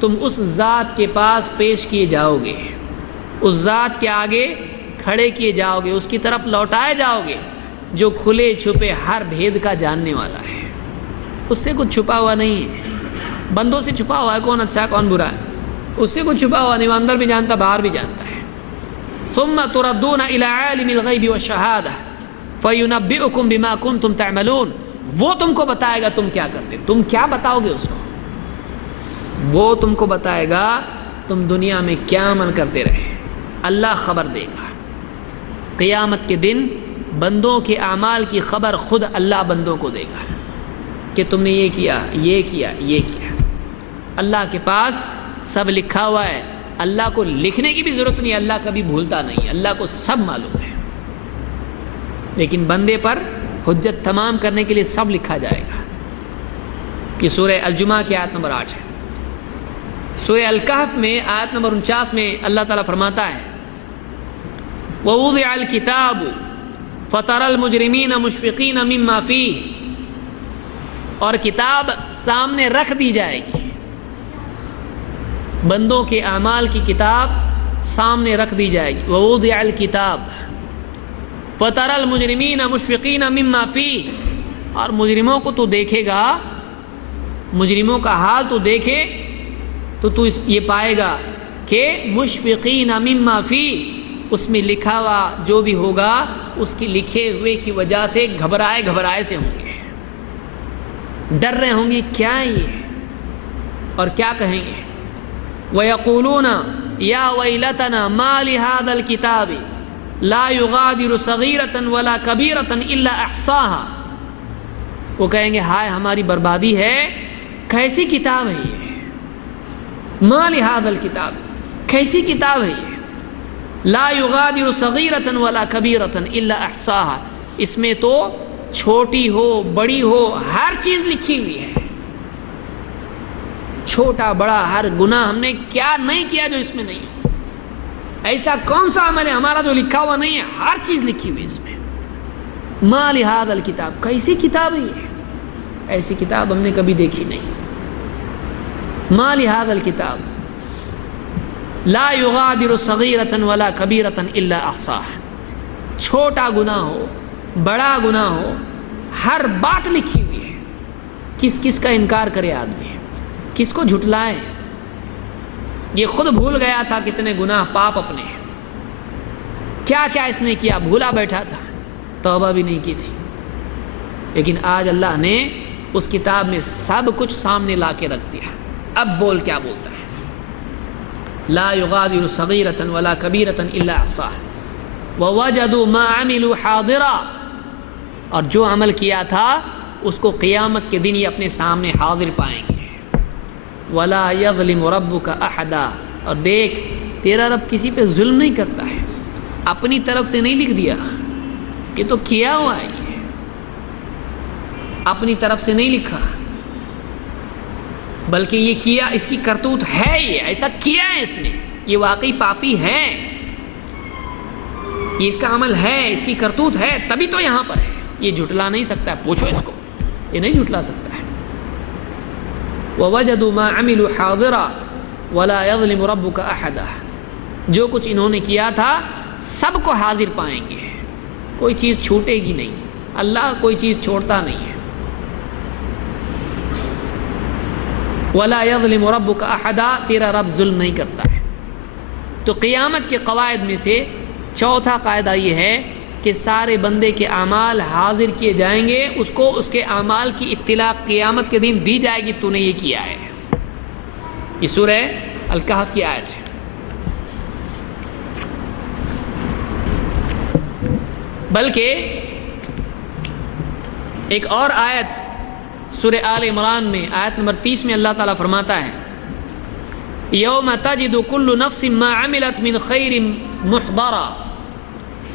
تم اس ذات کے پاس پیش کیے جاؤ گے، اس ذات کے آگے کھڑے کیے جاؤ گے، اس کی طرف لوٹائے جاؤ گے جو کھلے چھپے ہر بھید کا جاننے والا ہے، اس سے کچھ چھپا ہوا نہیں ہے، بندوں سے چھپا ہوا ہے کون اچھا کون برا ہے، اس سے کچھ چھپا ہوا نہیں، وہ اندر بھی جانتا باہر بھی جانتا ہے۔ ثم تردون الى عالم الغیب والشہادہ فینبئکم بما کنتم تعملون. وہ تم کو بتائے گا تم کیا کرتے. تم کیا بتاؤ گے اس کو؟ وہ تم کو بتائے گا تم دنیا میں کیا عمل کرتے رہے. اللہ خبر دے گا. قیامت کے دن بندوں کے اعمال کی خبر خود اللہ بندوں کو دے گا کہ تم نے یہ کیا، یہ کیا، یہ کیا. اللہ کے پاس سب لکھا ہوا ہے. اللہ کو لکھنے کی بھی ضرورت نہیں. اللہ کبھی بھولتا نہیں. اللہ کو سب معلوم ہے. لیکن بندے پر حجت تمام کرنے کے لیے سب لکھا جائے گا. یہ سورہ الجمعہ کی آیت نمبر 8 ہے. سورہ الکہف میں آیت نمبر 49 میں اللہ تعالیٰ فرماتا ہے وَوُضِعَ الْكِتَابُ فَتَرَى الْمُجْرِمِينَ مُشْفِقِينَ مِمَّا فِيهِ. اور کتاب سامنے رکھ دی جائے گی. بندوں کے اعمال کی کتاب سامنے رکھ دی جائے گی. وَوُضِعَ الْكِتَابُ فَتَرَى الْمُجْرِمِينَ مُشْفِقِينَ مِمَّا فِيهِ. اور مجرموں کو تو دیکھے گا، مجرموں کا حال تو دیکھے تو یہ پائے گا کہ مشفقین مما فی، اس میں لکھا ہوا جو بھی ہوگا اس کی لکھے ہوئے کی وجہ سے گھبرائے سے ہوں گے. ڈر رہے ہوں گے کیا ہے یہ، اور کیا کہیں گے. وَيَقُولُونَ يَا وَيْلَتَنَا مَا لِهَذَا الْكِتَابِ لَا يُغَادِرُ صَغِيرَةً وَلَا كَبِيرَةً إِلَّا أَحْصَاهَا. وہ کہیں گے ہائے ہماری بربادی ہے، کیسی کتاب ہے یہ. مَا لِهَذَا الْكِتَابِ، کیسی کتاب ہے یہ. لَا يُغَادِرُ صَغِيرَةً وَلَا كَبِيرَةً إِلَّا أَحْصَاهَا. اس میں تو چھوٹی ہو بڑی ہو ہر چیز لکھی ہوئی ہے. چھوٹا بڑا ہر گناہ ہم نے کیا نہیں کیا جو اس میں نہیں ہے. ایسا کون سا عمل ہے ہمارا جو لکھا ہوا نہیں ہے. ہر چیز لکھی ہوئی اس میں. مَا لِهَذَا الْكِتَابِ، کیسی کتاب ہے یہ. ایسی کتاب ہم نے کبھی دیکھی نہیں. مَا لِهَذَا الْكِتَابِ لَا يُغَادِرُ صَغِيرَةً وَلَا كَبِيرَةً إِلَّا أَحْصَاهَا. چھوٹا گناہ ہو بڑا گناہ ہو ہر بات لکھی ہوئی ہے. کس کا انکار کرے آدمی، کس کو جھٹلائے. یہ خود بھول گیا تھا کتنے گناہ پاپ اپنے، کیا کیا اس نے کیا، بھولا بیٹھا تھا، توبہ بھی نہیں کی تھی. لیکن آج اللہ نے اس کتاب میں سب کچھ سامنے لا کے رکھ دیا. اب بول کیا بولتا ہے. لا يغادر صغيرة ولا كبيرة إلا أحصاها ووجدوا ما عملوا حاضرا. اور جو عمل کیا تھا اس کو قیامت کے دن یہ اپنے سامنے حاضر پائیں گے. ولا يظلم ربك أحدا. اور دیکھ تیرا رب کسی پہ ظلم نہیں کرتا ہے. اپنی طرف سے نہیں لکھ دیا کہ تو کیا ہوا ہے، یہ اپنی طرف سے نہیں لکھا، بلکہ یہ کیا، اس کی کرتوت ہے، یہ ایسا کیا ہے اس نے، یہ واقعی پاپی ہے، یہ اس کا عمل ہے، اس کی کرتوت ہے، تبھی تو یہاں پر ہے. یہ جھٹلا نہیں سکتا ہے. پوچھو اس کو، یہ نہیں جھٹلا سکتا ہے. وَوَجَدُوا مَا عَمِلُوا حَاضِرًا وَلَا يَظْلِمُ رَبُّكَ أَحَدًا. جو کچھ انہوں نے کیا تھا سب کو حاضر پائیں گے. کوئی چیز چھوٹے گی نہیں. اللہ کوئی چیز چھوڑتا نہیں ہے. وَلَا يَظْلِمُ رَبُّكَ أَحَدًا. تیرا رب ظلم نہیں کرتا ہے. تو قیامت کے قواعد میں سے چوتھا قاعدہ یہ ہے کہ سارے بندے کے اعمال حاضر کیے جائیں گے. اس کو اس کے اعمال کی اطلاع قیامت کے دن دی جائے گی، تو نے یہ کیا ہے. یہ سورہ الکہف کی آیت ہے. بلکہ ایک اور آیت سورہ آل عمران میں آیت نمبر 30 میں اللہ تعالیٰ فرماتا ہے یوم تجد کل نفس ما عملت من خیر محضرا.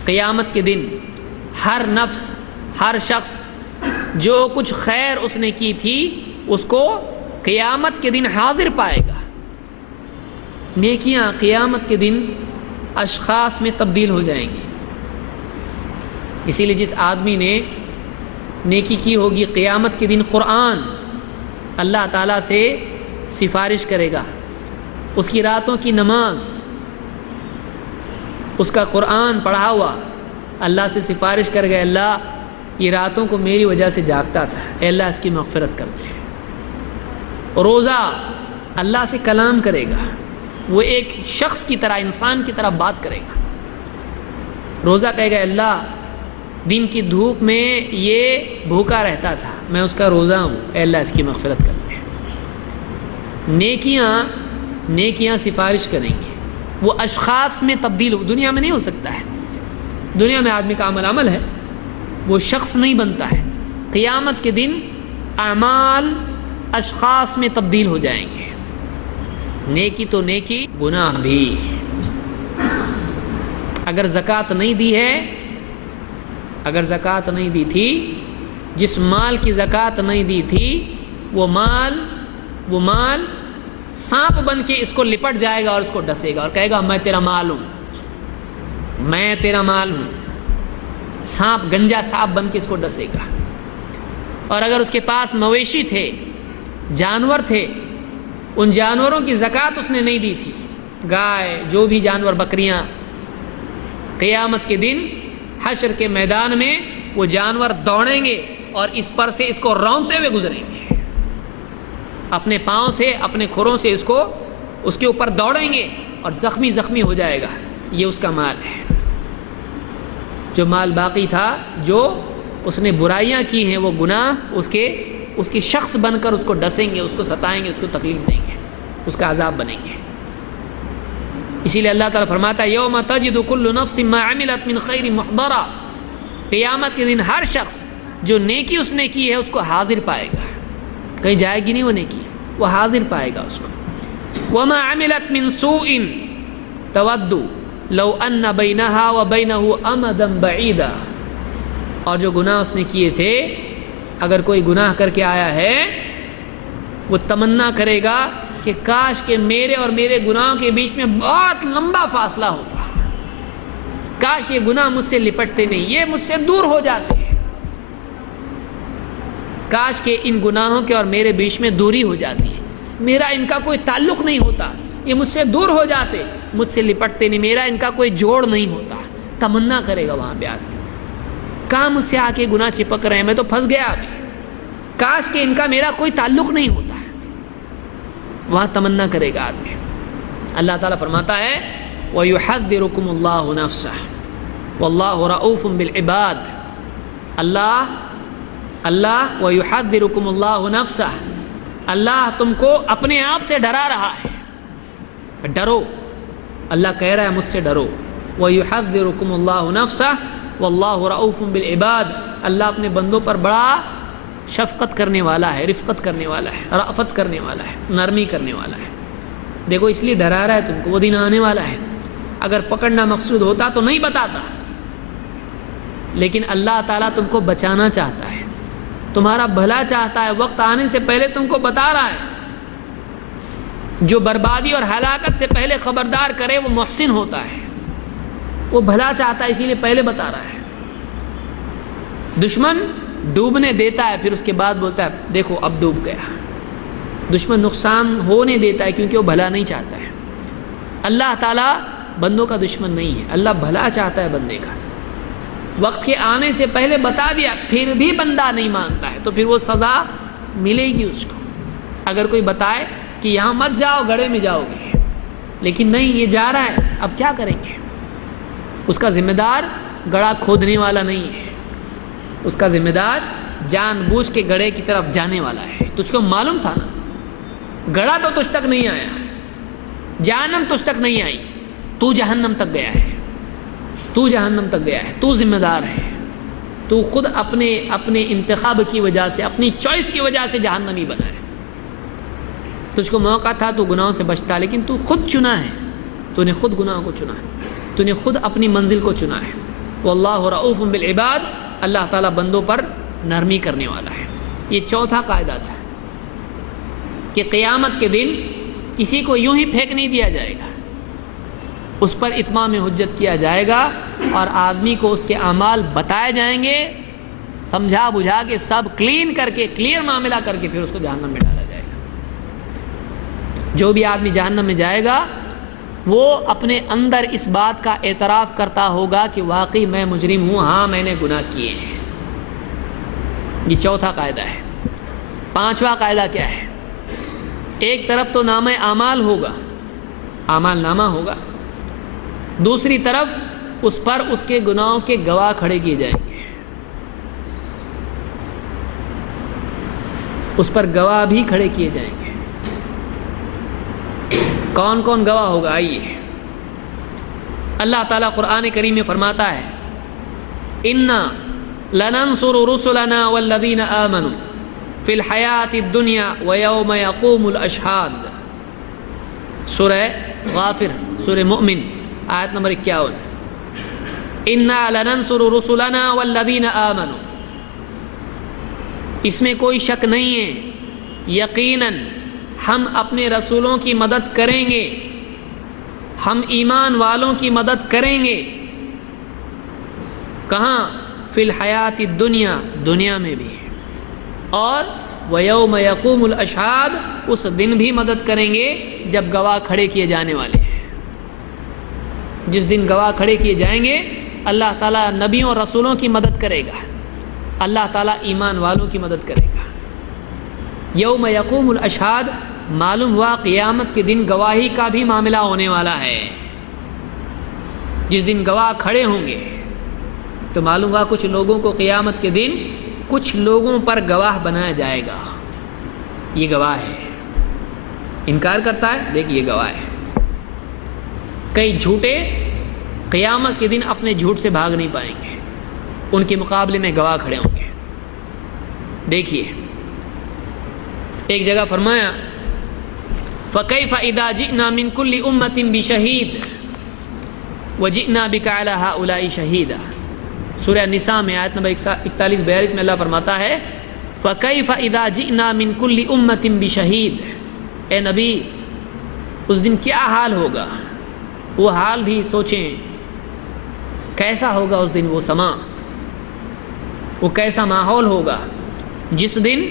قیامت کے دن ہر نفس، ہر شخص جو کچھ خیر اس نے کی تھی اس کو قیامت کے دن حاضر پائے گا. نیکیاں قیامت کے دن اشخاص میں تبدیل ہو جائیں گی. اسی لیے جس آدمی نے نیکی کی ہوگی قیامت کے دن قرآن اللہ تعالیٰ سے سفارش کرے گا. اس کی راتوں کی نماز، اس کا قرآن پڑھا ہوا اللہ سے سفارش کر گئے، اللہ یہ راتوں کو میری وجہ سے جاگتا تھا، اے اللہ اس کی مغفرت کر دے. روزہ اللہ سے کلام کرے گا، وہ ایک شخص کی طرح، انسان کی طرح بات کرے گا. روزہ کہے گا اللہ دن کی دھوپ میں یہ بھوکا رہتا تھا، میں اس کا روزہ ہوں، اے اللہ اس کی مغفرت کر دے۔ نیکیاں سفارش کریں گے، وہ اشخاص میں تبدیل ہو، دنیا میں نہیں ہو سکتا ہے، دنیا میں آدمی کا عمل ہے، وہ شخص نہیں بنتا ہے۔ قیامت کے دن اعمال اشخاص میں تبدیل ہو جائیں گے، نیکی تو نیکی، گناہ بھی۔ اگر زکوٰۃ نہیں دی ہے، اگر زکوٰۃ نہیں دی تھی، جس مال کی زکوٰۃ نہیں دی تھی، وہ مال سانپ بن کے اس کو لپٹ جائے گا اور اس کو ڈسے گا اور کہے گا میں تیرا مال ہوں، میں تیرا مال ہوں۔ سانپ، گنجا سانپ بن کے اس کو ڈسے گا۔ اور اگر اس کے پاس مویشی تھے، جانور تھے، ان جانوروں کی زکوٰۃ اس نے نہیں دی تھی، گائے، جو بھی جانور، بکریاں، قیامت کے دن حشر کے میدان میں وہ جانور دوڑیں گے اور اس پر سے اس کو رونتے ہوئے گزریں گے، اپنے پاؤں سے، اپنے کھروں سے اس کے اوپر دوڑیں گے اور زخمی ہو جائے گا۔ یہ اس کا مال ہے، جو مال باقی تھا، جو اس نے برائیاں کی ہیں، وہ گناہ اس کے شخص بن کر اس کو ڈسیں گے، اس کو ستائیں گے، اس کو تکلیف دیں گے، اس کا عذاب بنیں گے۔ اسی لیے اللہ تعالیٰ فرماتا ہے یوم تجد کل نفس ما عملت من خیر محضرا، قیامت کے دن ہر شخص جو نیکی اس نے کی ہے اس کو حاضر پائے گا، کہیں جائے گی نہیں وہ نیکی، وہ حاضر پائے گا اس کو۔ وما عملت من سوء تود لو ان بینہا وبینہ امدا بعیدا، اور جو گناہ اس نے کیے تھے، اگر کوئی گناہ کر کے آیا ہے، وہ تمنا کرے گا کہ کاش کہ میرے اور میرے گناہوں کے بیچ میں بہت لمبا فاصلہ ہوتا، کاش یہ گناہ مجھ سے لپٹتے نہیں، یہ مجھ سے دور ہو جاتے، کاش کہ ان گناہوں کے اور میرے بیچ میں دوری ہو جاتی ہے، میرا ان کا کوئی تعلق نہیں ہوتا، یہ مجھ سے دور ہو جاتے، مجھ سے لپٹتے نہیں، میرا ان کا کوئی جوڑ نہیں ہوتا۔ تمنا کرے گا وہاں پہ آدمی، کہاں مجھ سے آ کے گناہ چپک رہے ہیں، میں تو پھنس گیا ابھی، کاش کہ ان کا میرا کوئی تعلق نہیں ہوتا، وہاں تمنا کرے گا آدمی۔ اللہ تعالیٰ فرماتا ہے وَيُحَذِّرُكُمُ اللَّهُ نَفْسَهُ وَاللَّهُ رَؤُوفٌ بِالْعِبَادِ، اللہ وَيُحَذِّرُكُمُ اللَّهُ نَفْسَهُ، اللہ تم کو اپنے آپ سے ڈرا رہا ہے، ڈرو، اللہ کہہ رہا ہے مجھ سے ڈرو۔ وَيُحَذِّرُكُمُ اللَّهُ نَفْسَهُ وَاللَّهُ رَؤُوفٌ بِالْعِبَادِ، اللہ اپنے بندوں پر بڑا شفقت کرنے والا ہے، رفقت کرنے والا ہے، رأفت کرنے والا ہے، نرمی کرنے والا ہے۔ دیکھو اس لیے ڈرا رہا ہے تم کو، وہ دن آنے والا ہے، اگر پکڑنا مقصود ہوتا تو نہیں بتاتا، لیکن اللہ تعالیٰ تم کو بچانا چاہتا ہے، تمہارا بھلا چاہتا ہے، وقت آنے سے پہلے تم کو بتا رہا ہے۔ جو بربادی اور ہلاکت سے پہلے خبردار کرے وہ محسن ہوتا ہے، وہ بھلا چاہتا ہے، اسی لیے پہلے بتا رہا ہے۔ دشمن ڈوبنے دیتا ہے، پھر اس کے بعد بولتا ہے دیکھو اب ڈوب گیا۔ دشمن نقصان ہونے دیتا ہے کیونکہ وہ بھلا نہیں چاہتا ہے۔ اللہ تعالیٰ بندوں کا دشمن نہیں ہے، اللہ بھلا چاہتا ہے بندے کا۔ وقت کے آنے سے پہلے بتا دیا، پھر بھی بندہ نہیں مانتا ہے تو پھر وہ سزا ملے گی اس کو۔ اگر کوئی بتائے کہ یہاں مت جاؤ، گڑھے میں جاؤ گے، لیکن نہیں یہ جا رہا ہے، اب کیا کریں گے؟ اس کا ذمہ دار گڑھا کھودنے والا نہیں ہے، اس کا ذمہ دار جان بوجھ کے گڑھے کی طرف جانے والا ہے۔ تجھ کو معلوم تھا نا، گڑھا تو تجھ تک نہیں آیا، جہنم تجھ تک نہیں آئی، تو جہنم تک گیا ہے، تو جہنم تک گیا ہے، تو ذمہ دار ہے، تو خود اپنے انتخاب کی وجہ سے، اپنی چوائس کی وجہ سے جہنمی بنا ہے۔ تجھ کو موقع تھا تو گناہوں سے بچتا، لیکن تو خود چنا ہے، تو نے خود گناہوں کو چنا ہے، تو نے خود اپنی منزل کو چنا ہے۔ واللہ رؤوف بالعباد، اللہ تعالیٰ بندوں پر نرمی کرنے والا ہے۔ یہ چوتھا قاعدہ تھا کہ قیامت کے دن کسی کو یوں ہی پھینک نہیں دیا جائے گا، اس پر اتمام حجت کیا جائے گا اور آدمی کو اس کے اعمال بتائے جائیں گے، سمجھا بجھا کے سب کلین کر کے، کلیئر معاملہ کر کے پھر اس کو جہنم میں ڈالا جائے گا۔ جو بھی آدمی جہنم میں جائے گا وہ اپنے اندر اس بات کا اعتراف کرتا ہوگا کہ واقعی میں مجرم ہوں، ہاں میں نے گناہ کیے ہیں۔ یہ چوتھا قاعدہ ہے۔ پانچواں قاعدہ کیا ہے؟ ایک طرف تو نامہ اعمال ہوگا، اعمال نامہ ہوگا، دوسری طرف اس پر اس کے گناہوں کے گواہ کھڑے کیے جائیں گے. اس پر گواہ بھی کھڑے کیے جائیں گے. کون کون گواہ ہوگا؟ آئیے اللہ تعالیٰ قرآن کریم میں فرماتا ہے اِنَّا لَنَنْصُرُ رُسُلَنَا وَالَّذِينَ آمَنُوا فِي الْحَيَاةِ الدُّنْيَا وَيَوْمَ يَقُومُ الْأَشْهَادُ. سورہ غافر، سورہ مؤمن، آیت نمبر 51. اِنَّا لَنَنْصُرُ رُسُلَنَا وَالَّذِينَ آمَنُوا. اس میں کوئی شک نہیں ہے، یقیناً ہم اپنے رسولوں کی مدد کریں گے، ہم ایمان والوں کی مدد کریں گے. کہاں؟ فی الحیات الدنیا، دنیا میں بھی، اور ویوم یقوم الاشہاد، اس دن بھی مدد کریں گے جب گواہ کھڑے کیے جانے والے ہیں. جس دن گواہ کھڑے کیے جائیں گے اللہ تعالیٰ نبیوں اور رسولوں کی مدد کرے گا، اللہ تعالیٰ ایمان والوں کی مدد کرے گا. یوم یقوم الاشہاد، معلوم ہوا قیامت کے دن گواہی کا بھی معاملہ ہونے والا ہے. جس دن گواہ کھڑے ہوں گے تو معلوم ہوا کچھ لوگوں کو قیامت کے دن کچھ لوگوں پر گواہ بنایا جائے گا. یہ گواہ ہے، انکار کرتا ہے، دیکھیے گواہ ہے. کئی جھوٹے قیامت کے دن اپنے جھوٹ سے بھاگ نہیں پائیں گے، ان کے مقابلے میں گواہ کھڑے ہوں گے. دیکھیے ایک جگہ فرمایا فَكَيْفَ إِذَا جِئْنَا مِن كُلِّ أُمَّةٍ بِشَهِيدٍ وَجِئْنَا بِكَ عَلَى هَؤُلَاءِ شَهِيدًا. سورہ نساء میں آیت نمبر 41-42 میں اللہ فرماتا ہے فَكَيْفَ إِذَا جِئْنَا مِن كُلِّ أُمَّةٍ بِشَهِيدٍ. اے نبی اس دن کیا حال ہوگا؟ وہ حال بھی سوچیں، کیسا ہوگا اس دن وہ سما، وہ کیسا ماحول ہوگا جس دن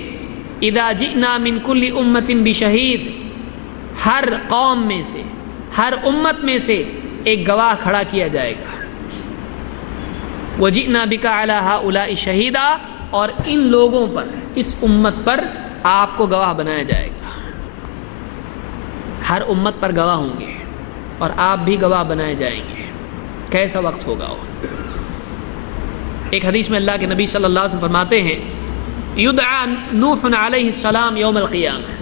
اذا جئنا من کل امت بشہید، ہر قوم میں سے، ہر امت میں سے ایک گواہ کھڑا کیا جائے گا. وجئنا بک علی ہؤلاء شہیدا، اور ان لوگوں پر، اس امت پر آپ کو گواہ بنایا جائے گا. ہر امت پر گواہ ہوں گے اور آپ بھی گواہ بنائے جائیں گے. کیسا وقت ہوگا وہ؟ ایک حدیث میں اللہ کے نبی صلی اللہ علیہ وسلم فرماتے ہیں یدعا نوح علیہ السلام یوم القیامہ،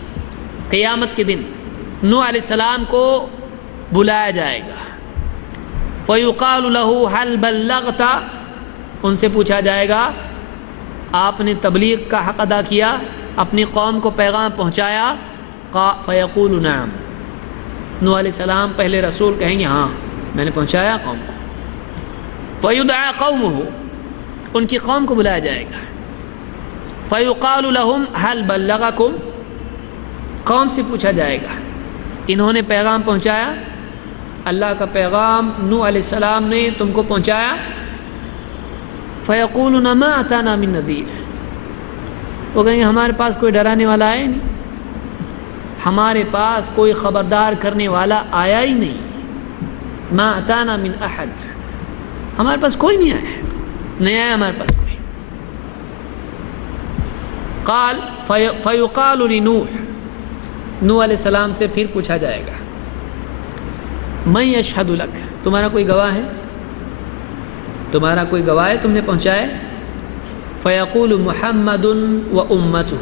قیامت کے دن نوح علیہ السلام کو بلایا جائے گا. فیقال له هل بلغت، ان سے پوچھا جائے گا آپ نے تبلیغ کا حق ادا کیا، اپنی قوم کو پیغام پہنچایا؟ فیقول نعم، نوح علیہ السلام پہلے رسول کہیں گے ہاں میں نے پہنچایا قوم کو. فیدعا قومہ، ان کی قوم کو بلایا جائے گا. فیقال لهم هل بلغکم، قوم سے پوچھا جائے گا انہوں نے پیغام پہنچایا، اللہ کا پیغام نوح علیہ السلام نے تم کو پہنچایا؟ فیقولون ما اتانا من نذیر، وہ کہیں گے ہمارے پاس کوئی ڈرانے والا آیا ہی نہیں، ہمارے پاس کوئی خبردار کرنے والا آیا ہی نہیں. ما اتانا من احد، ہمارے پاس کوئی نہیں آیا، نہیں آیا ہمارے پاس کوئی. قال فیقال لنوح، نوح علیہ السلام سے پھر پوچھا جائے گا من یشہد لک، تمہارا کوئی گواہ ہے، تمہارا کوئی گواہ ہے تم نے پہنچائے؟ فیقول محمد و امتہ،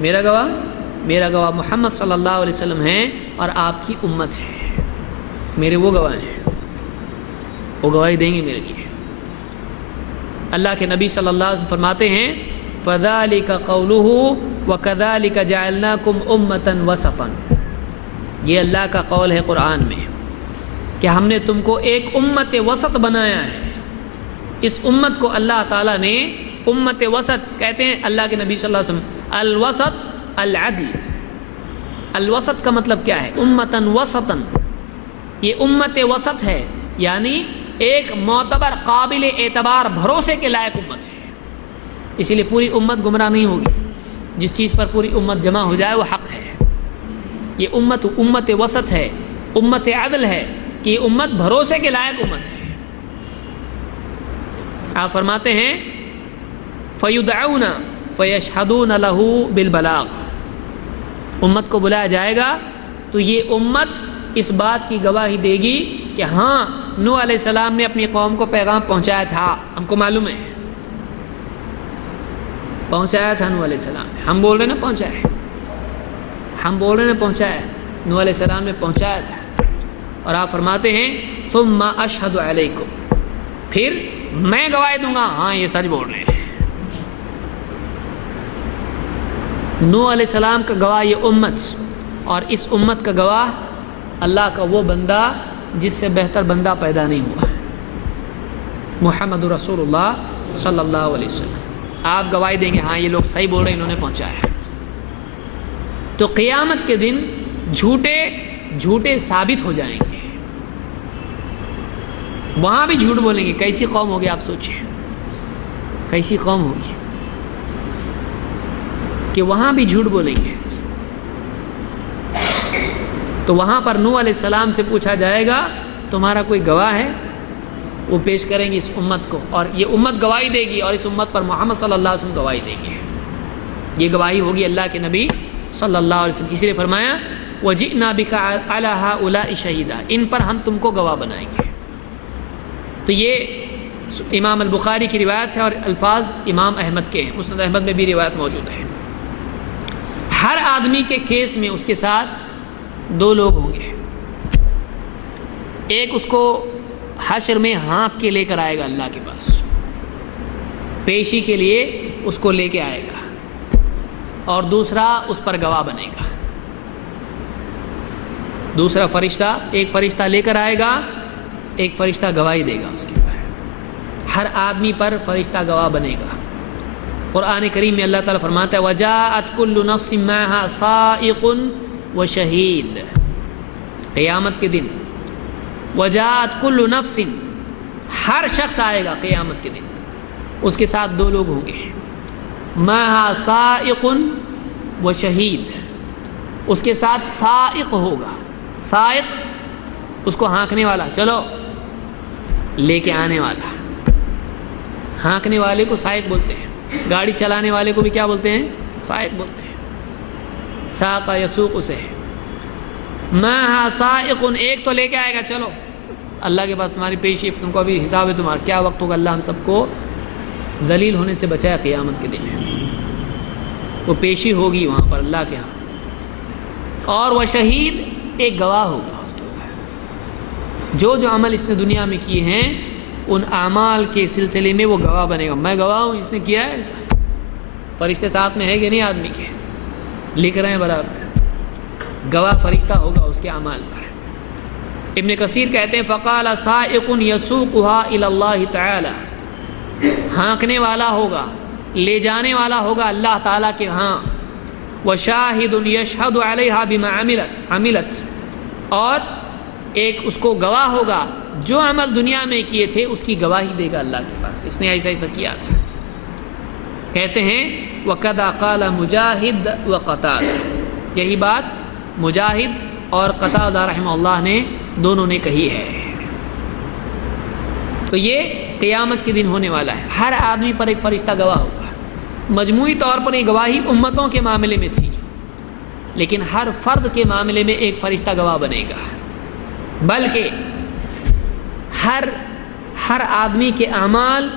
میرا گواہ محمد صلی اللہ علیہ وسلم ہے اور آپ کی امت ہے، میرے وہ گواہ ہیں، وہ گواہی دیں گے میرے لیے. اللہ کے نبی صلی اللہ علیہ وسلم فرماتے ہیں فَذَلِكَ قَوْلُهُ وَكَذَلِكَ جَعَلْنَاكُمْ أُمَّةً وَسَطًا. یہ اللہ کا قول ہے قرآن میں کہ ہم نے تم کو ایک امت وسط بنایا ہے. اس امت کو اللہ تعالیٰ نے امت وسط کہتے ہیں. اللہ کے نبی صلی اللہ علیہ وسلم الوسط العدل، الوسط کا مطلب کیا ہے؟ امتاً وسطاً، یہ امت وسط ہے، یعنی ایک معتبر، قابل اعتبار، بھروسے کے لائق امت ہے. اسی لیے پوری امت گمراہ نہیں ہوگی، جس چیز پر پوری امت جمع ہو جائے وہ حق ہے. یہ امت وسط ہے، امت عدل ہے کہ یہ امت بھروسے کے لائق امت ہے. آپ فرماتے ہیں فَيُدْعَوْنَ فَيَشْهَدُونَ لَهُ بِالْبَلَاغِ، امت کو بلایا جائے گا تو یہ امت اس بات کی گواہی دے گی کہ ہاں نوح علیہ السلام نے اپنی قوم کو پیغام پہنچایا تھا، ہم کو معلوم ہے پہنچایا تھا نوح علیہ السلام نے، ہم بول رہے ہیں نا پہنچایا ہے، ہم بول رہے ہیں پہنچایا ہے، نوح علیہ السلام نے پہنچایا تھا۔ اور آپ فرماتے ہیں ثم اشہد علیکم، پھر میں گواہی دوں گا ہاں یہ سچ بول رہے ہیں۔ نوح علیہ السلام کا گواہ یہ امت، اور اس امت کا گواہ اللہ کا وہ بندہ جس سے بہتر بندہ پیدا نہیں ہوا، محمد رسول اللہ صلی اللہ علیہ وسلم۔ آپ گواہی دیں گے ہاں یہ لوگ صحیح بول رہے ہیں، انہوں نے پہنچایا ہے۔ تو قیامت کے دن جھوٹے ثابت ہو جائیں گے، وہاں بھی جھوٹ بولیں گے۔ کیسی قوم ہوگی آپ سوچیں، کیسی قوم ہوگی کہ وہاں بھی جھوٹ بولیں گے۔ تو وہاں پر نوح علیہ السلام سے پوچھا جائے گا تمہارا کوئی گواہ ہے؟ وہ پیش کریں گے اس امت کو، اور یہ امت گواہی دے گی، اور اس امت پر محمد صلی اللہ علیہ وسلم گواہی دیں گے۔ یہ گواہی ہوگی اللہ کے نبی صلی اللہ علیہ وسلم، اسی لیے فرمایا وَجِئْنَا بِكَ عَلَىٰ هَٰؤُلَاءِ شَهِيدًا، ان پر ہم تم کو گواہ بنائیں گے۔ تو یہ امام البخاری کی روایت ہے، اور الفاظ امام احمد کے ہیں، مسند احمد میں بھی روایت موجود ہے۔ ہر آدمی کے کیس میں اس کے ساتھ دو لوگ ہوں گے، ایک اس کو حشر میں ہانک کے لے کر آئے گا اللہ کے پاس، پیشی کے لیے اس کو لے کے آئے گا، اور دوسرا اس پر گواہ بنے گا۔ دوسرا فرشتہ، ایک فرشتہ لے کر آئے گا، ایک فرشتہ گواہی دے گا اس کے اوپر۔ ہر آدمی پر فرشتہ گواہ بنے گا۔ قرآن کریم میں اللہ تعالیٰ فرماتا ہے وَجَاءَتْ كُلُّ نَفْسٍ مَعَهَا سَائِقٌ وَشَهِيدٌ، قیامت کے دن وَجَاءَتْ كُلُّ نَفْسٍ، ہر شخص آئے گا قیامت کے دن، اس کے ساتھ دو لوگ ہوں گے، مَعَهَا سَائِقٌ وَشَهِيدٌ، اس کے ساتھ سائق ہوگا، سائق اس کو ہانکنے والا، چلو لے کے آنے والا، ہانکنے والے کو سائق بولتے ہیں، گاڑی چلانے والے کو بھی کیا بولتے ہیں؟ سائق بولتے ہیں۔ ساق یسوق اسے، مَعَهَا سَائِقٌ، ایک تو لے کے آئے گا، چلو اللہ کے پاس تمہاری پیشی، تم کو ابھی حساب ہے تمہارا، کیا وقت ہوگا، اللہ ہم سب کو ذلیل ہونے سے بچایا قیامت کے دن، وہ پیشی ہوگی وہاں پر اللہ کے ہاں۔ اور وہ شہید، ایک گواہ ہوگا اس کے اوپر، جو عمل اس نے دنیا میں کیے ہیں ان اعمال کے سلسلے میں وہ گواہ بنے گا، میں گواہ ہوں اس نے کیا ہے ایسا۔ فرشتے ساتھ میں ہے کہ نہیں آدمی کے، لکھ رہے ہیں برابر، گواہ فرشتہ ہوگا اس کے اعمال پر۔ ابن کثیر کہتے ہیں فقال سائق یسوقها الی اللہ تعالی، ہانکنے والا ہوگا، لے جانے والا ہوگا اللہ تعالیٰ کے ہاں، وشاہد یشہد علیہا بما عملت، اور ایک اس کو گواہ ہوگا جو عمل دنیا میں کیے تھے اس کی گواہی دے گا اللہ کے پاس، اس نے ایسا ایسا کیا تھا۔ کہتے ہیں وَقَدَا قَالَ مُجَاہِد وَقَتَادَہ، یہی بات مجاہد اور قتادہ رحمہ اللہ نے دونوں نے کہی ہے۔ تو یہ قیامت کے دن ہونے والا ہے، ہر آدمی پر ایک فرشتہ گواہ ہوگا۔ مجموعی طور پر یہ گواہی امتوں کے معاملے میں تھی، لیکن ہر فرد کے معاملے میں ایک فرشتہ گواہ بنے گا، بلکہ ہر آدمی کے اعمال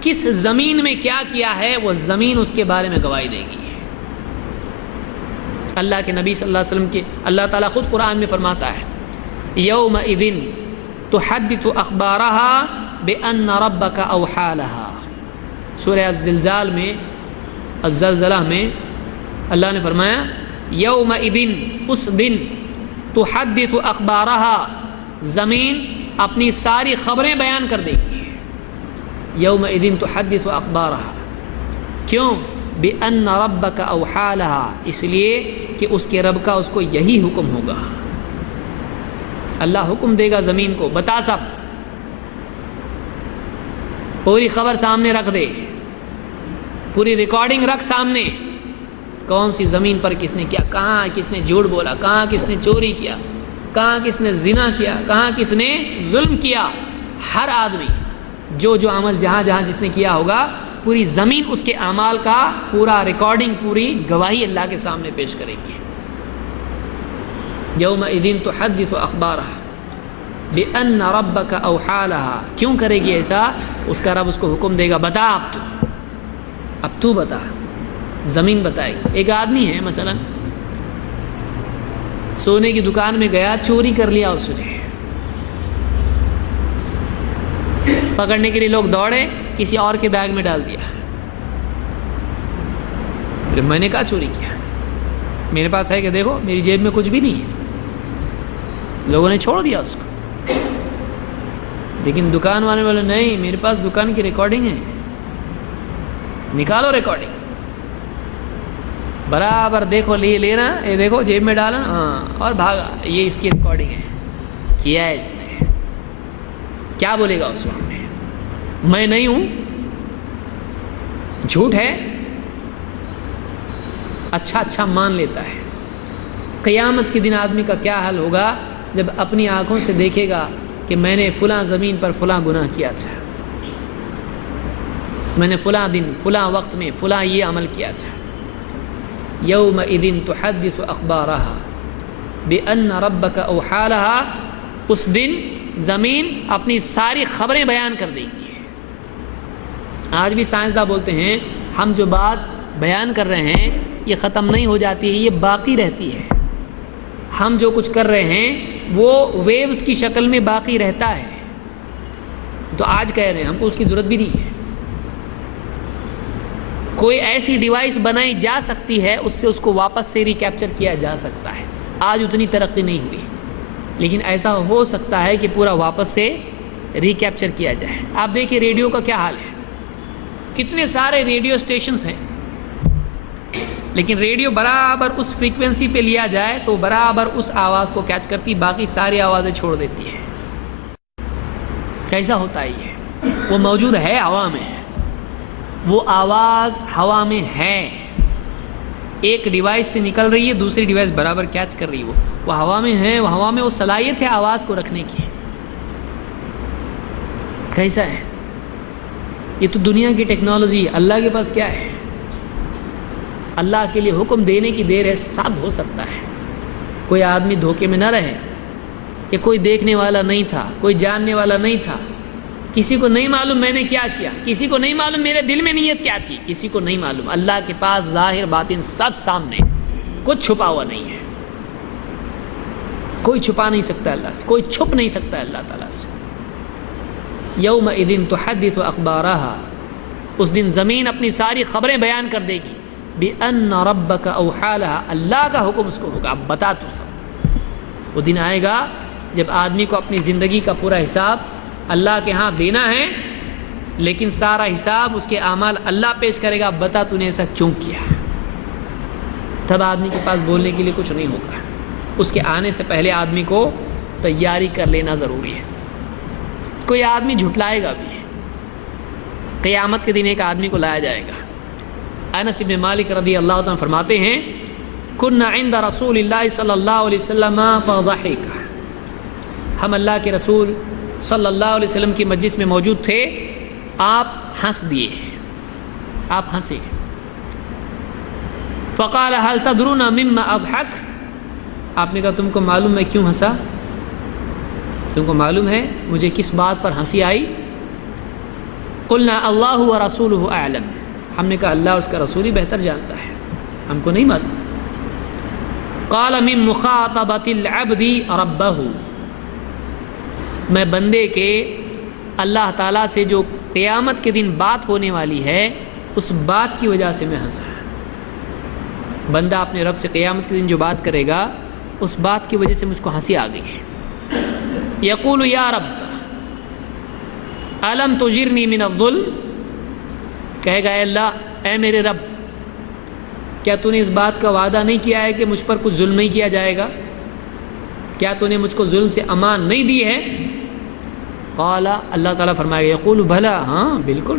کس زمین میں کیا کیا ہے وہ زمین اس کے بارے میں گواہی دے گی۔ اللہ کے نبی صلی اللہ علیہ وسلم کے اللہ تعالیٰ خود قرآن میں فرماتا ہے یومئذ تحدث اخبارها بأن ربك اوحى لها، سورہ الزلزال میں، الزلزلہ میں اللہ نے فرمایا یومئذ، اس دن، تحدث اخبارها، زمین اپنی ساری خبریں بیان کر دے گی، یومئذ تحدث اخبارها، کیوں؟ بأن ربك اوحى لها، اس لیے کہ اس کے رب کا اس کو یہی حکم ہوگا، اللہ حکم دے گا زمین کو بتا، سب پوری خبر سامنے رکھ دے، پوری ریکارڈنگ رکھ سامنے، کون سی زمین پر کس نے کیا، کہاں کس نے جھوٹ بولا، کہاں کس نے چوری کیا، کہاں کس نے زنا کیا، کہاں کس نے ظلم کیا، ہر آدمی جو عمل جہاں جہاں جس نے کیا ہوگا، پوری زمین اس کے اعمال کا پورا ریکارڈنگ، پوری گواہی اللہ کے سامنے پیش کرے گی۔ یومئذ تحدث اخبارها، بِأَنَّ رَبَّكَ أَوْحَىٰ لَهَا، کیوں کرے گی ایسا؟ اس کا رب اس کو حکم دے گا، بتا اب تو بتا، زمین بتائے گی۔ ایک آدمی ہے مثلا سونے کی دکان میں گیا، چوری کر لیا اس نے، پکڑنے کے لیے لوگ دوڑے، کسی اور کے بیگ میں ڈال دیا۔ میں نے کہا چوری کیا، میرے پاس ہے کہ دیکھو میری جیب میں کچھ بھی نہیں ہے، لوگوں نے چھوڑ دیا اس کو۔ لیکن دکان والے بولے نہیں، میرے پاس دکان کی ریکارڈنگ ہے، نکالو ریکارڈنگ، برابر دیکھو لینا، یہ دیکھو جیب میں ڈالا، ہاں، اور بھاگا، یہ اس کی ریکارڈنگ ہے، کیا ہے اس نے۔ کیا بولے گا اس وقت میں نہیں ہوں، جھوٹ ہے، اچھا مان لیتا ہے۔ قیامت کے دن آدمی کا کیا حال ہوگا جب اپنی آنکھوں سے دیکھے گا کہ میں نے فلاں زمین پر فلاں گناہ کیا تھا، میں نے فلاں دن فلاں وقت میں فلاں یہ عمل کیا تھا۔ یومئذ تحدث اخبارها بأن ربك اوحى لها، اس دن زمین اپنی ساری خبریں بیان کر دے گی۔ آج بھی سائنسداں بولتے ہیں ہم جو بات بیان کر رہے ہیں یہ ختم نہیں ہو جاتی ہے، یہ باقی رہتی ہے۔ ہم جو کچھ کر رہے ہیں وہ ویوز کی شکل میں باقی رہتا ہے، تو آج کہہ رہے ہیں، ہم کو اس کی ضرورت بھی نہیں ہے۔ کوئی ایسی ڈیوائس بنائی جا سکتی ہے، اس سے اس کو واپس سے ریکیپچر کیا جا سکتا ہے۔ آج اتنی ترقی نہیں ہوئی، لیکن ایسا ہو سکتا ہے کہ پورا واپس سے ریکیپچر کیا جائے۔ آپ دیکھیں ریڈیو کا کیا حال ہے، کتنے سارے ریڈیو اسٹیشنز ہیں، لیکن ریڈیو برابر اس فریکوینسی پہ لیا جائے تو برابر اس آواز کو کیچ کرتی، باقی ساری آوازیں چھوڑ دیتی ہے۔ کیسا ہوتا ہے یہ؟ وہ موجود ہے ہوا میں، وہ آواز ہوا میں ہے، ایک ڈیوائس سے نکل رہی ہے، دوسری ڈیوائس برابر کیچ کر رہی ہے، وہ ہوا میں ہے، وہ ہوا میں وہ صلاحیت ہے آواز کو رکھنے کی۔ کیسا ہے یہ؟ تو دنیا کی ٹیکنالوجی ہے، اللہ کے پاس کیا ہے؟ اللہ کے لیے حکم دینے کی دیر ہے، سب ہو سکتا ہے۔ کوئی آدمی دھوکے میں نہ رہے کہ کوئی دیکھنے والا نہیں تھا، کوئی جاننے والا نہیں تھا، کسی کو نہیں معلوم میں نے کیا کیا، کسی کو نہیں معلوم میرے دل میں نیت کیا تھی، کسی کو نہیں معلوم۔ اللہ کے پاس ظاہر باطن سب سامنے، کچھ چھپا ہوا نہیں ہے، کوئی چھپا نہیں سکتا اللہ سے، کوئی چھپ نہیں سکتا اللہ تعالیٰ سے۔ یومئذ تحدث اخبارها، اس دن زمین اپنی ساری خبریں بیان کر دے گی۔ بِأَنَّ رَبَّكَ أَوْحَىٰ لَهَا، اللہ کا حکم اس کو ہوگا، اب بتا تو سب۔ وہ دن آئے گا جب آدمی کو اپنی زندگی کا پورا حساب اللہ کے ہاں دینا ہے، لیکن سارا حساب اس کے اعمال اللہ پیش کرے گا، بتا تو نے ایسا کیوں کیا۔ تب آدمی کے پاس بولنے کے لیے کچھ نہیں ہوگا، اس کے آنے سے پہلے آدمی کو تیاری کر لینا ضروری ہے۔ کوئی آدمی جھٹلائے گا بھی، قیامت کے دن ایک آدمی کو لایا جائے گا۔ انس بن مالک رضی اللہ عنہ فرماتے ہیں کنا عند رسول اللہ صلی اللہ علیہ وسلم فضحک، ہم اللہ کے رسول صلی اللہ علیہ وسلم کی مجلس میں موجود تھے، آپ ہنس دیے، آپ ہنسے۔ فقال هل تدرون مما اضحک، آپ نے کہا تم کو معلوم میں کیوں ہنسا، تم کو معلوم ہے مجھے کس بات پر ہنسی آئی؟ قلنا اللہ ورسولہ اعلم، ہم نے کہا اللہ اس کا رسول ہی بہتر جانتا ہے، ہم کو نہیں معلوم۔ قال من مخاطبۃ العبد ربہ، میں بندے کے اللہ تعالیٰ سے جو قیامت کے دن بات ہونے والی ہے اس بات کی وجہ سے میں ہنسا۔ بندہ اپنے رب سے قیامت کے دن جو بات کرے گا اس بات کی وجہ سے مجھ کو ہنسی آ گئی ہے۔ یقول یا رب الم تجرنی من الظلم، کہے گا اے اللہ، اے میرے رب، کیا تو نے اس بات کا وعدہ نہیں کیا ہے کہ مجھ پر کچھ ظلم نہیں کیا جائے گا؟ کیا تو نے مجھ کو ظلم سے امان نہیں دی ہے؟ قال، اللہ تعالیٰ فرمائے گا یقول بھلا، ہاں بالکل،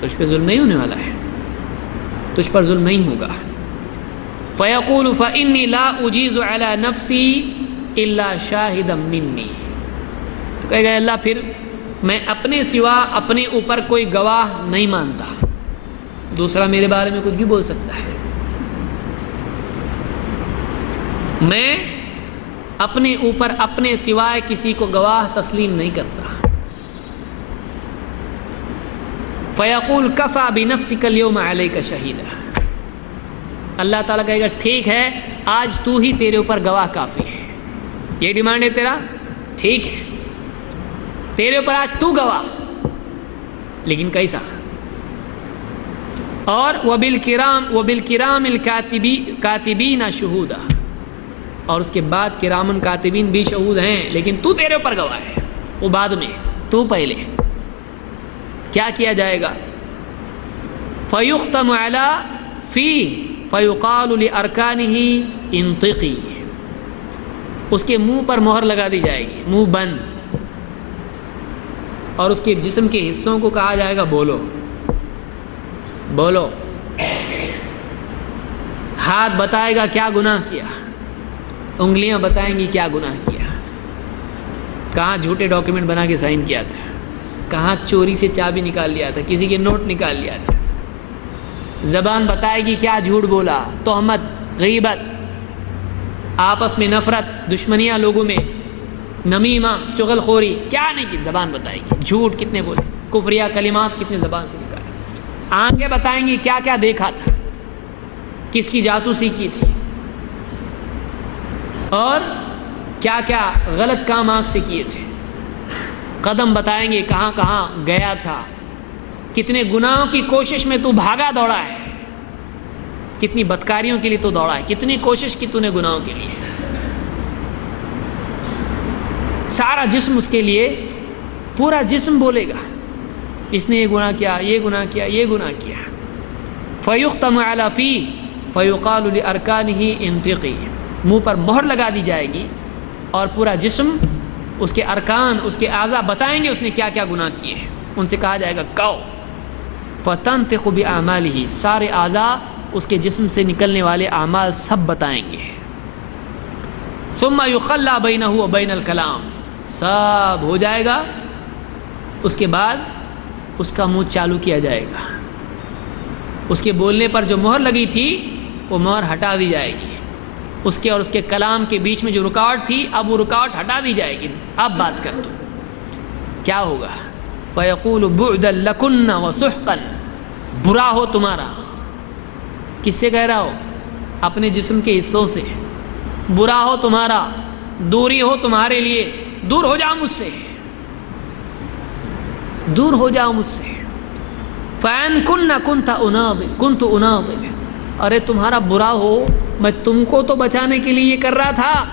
تجھ پہ ظلم نہیں ہونے والا ہے، تجھ پر ظلم نہیں ہوگا۔ فیقول فإنی لا اجیز علی نفسی الا شاہدا منی، تو کہے گا اللہ پھر میں اپنے سوا اپنے اوپر کوئی گواہ نہیں مانتا، دوسرا میرے بارے میں کچھ بھی بول سکتا ہے، میں اپنے اوپر اپنے سوائے کسی کو گواہ تسلیم نہیں کرتا. فَيَقُولُ كَفَى بِنَفْسِكَ الْيَوْمَ عَلَيْكَ شَهِيدًا. اللہ تعالیٰ کہے گا ٹھیک ہے آج تو ہی تیرے اوپر گواہ کافی ہے. یہ ڈیمانڈ ہے تیرا, ٹھیک ہے تیرے اوپر آج تو گواہ, لیکن کیسا؟ اور وَبِالْكِرَامِ الْكَاتِبِينَ شُهُودًا, اور اس کے بعد کرام کاتبین بھی شہود ہیں, لیکن تو تیرے اوپر گواہ ہے, وہ بعد میں, تو پہلے. کیا کیا جائے گا؟ فَيُخْتَمُ عَلَى فِيهِ فَيُقَالُ لِأَرْكَانِهِ انطِقِي, اس کے منہ پر مہر لگا دی جائے گی, منہ بند, اور اس کے جسم کے حصوں کو کہا جائے گا بولو بولو. ہاتھ بتائے گا کیا گناہ کیا, انگلیاں بتائیں گی کیا گناہ کیا, کہاں جھوٹے ڈاکیومنٹ بنا کے سائن کیا تھا, کہاں چوری سے چابی نکال لیا تھا, کسی کے نوٹ نکال لیا تھا. زبان بتائے گی کیا جھوٹ بولا, تہمت, غیبت, آپس میں نفرت, دشمنیاں لوگوں میں, نمیمہ, چغل خوری, کیا نہیں کی زبان بتائے گی. جھوٹ کتنے بولے, کفریہ کلمات کتنے زبان سے نکالے. آنکھیں بتائیں گی کیا کیا دیکھا تھا, کس کی جاسوسی کی تھی, اور کیا کیا غلط کام آنکھ سے کیے تھے. قدم بتائیں گے کہاں کہاں گیا تھا, کتنے گناہوں کی کوشش میں تو بھاگا دوڑا ہے, کتنی بدکاریوں کے لیے تو دوڑا ہے, کتنی کوشش کی تو نے گناہوں کے لیے. سارا جسم اس کے لیے, پورا جسم بولے گا اس نے یہ گناہ کیا, یہ گناہ کیا, یہ گناہ کیا. فَيُخْتَمُ عَلَى فِيهِ فَيُقَالُ لِأَرْكَانِهِ انطِقِي, منہ پر مہر لگا دی جائے گی, اور پورا جسم, اس کے ارکان, اس کے اعضاء بتائیں گے اس نے کیا کیا گناہ کیے ہیں. ان سے کہا جائے گا کہو. فَتَنْتِقُ بِأَعْمَالِهِ, سارے اعضاء اس کے جسم سے نکلنے والے اعمال سب بتائیں گے. ثُمَّ يُخَلَّى بَيْنَهُ وَبَيْنَ الْكَلَامِ, سب ہو جائے گا, اس کے بعد اس کا منہ چالو کیا جائے گا. اس کے بولنے پر جو مہر لگی تھی وہ مہر ہٹا دی جائے گی. اس کے اور اس کے کلام کے بیچ میں جو رکاوٹ تھی, اب وہ رکاوٹ ہٹا دی جائے گی. اب بات کر تو کیا ہوگا؟ فَيَقُولُ بُعْدًا لَكُنَّ وَسُحْقًا, برا ہو تمہارا. کس سے کہہ رہا ہو؟ اپنے جسم کے حصوں سے. برا ہو تمہارا, دوری ہو تمہارے لیے, دور ہو جاؤ مجھ سے, دور ہو جاؤ مجھ سے. فَإِن كُنْتُ أُنَاظِرُ, ارے تمہارا برا ہو, میں تم کو تو بچانے کے لیے یہ کر رہا تھا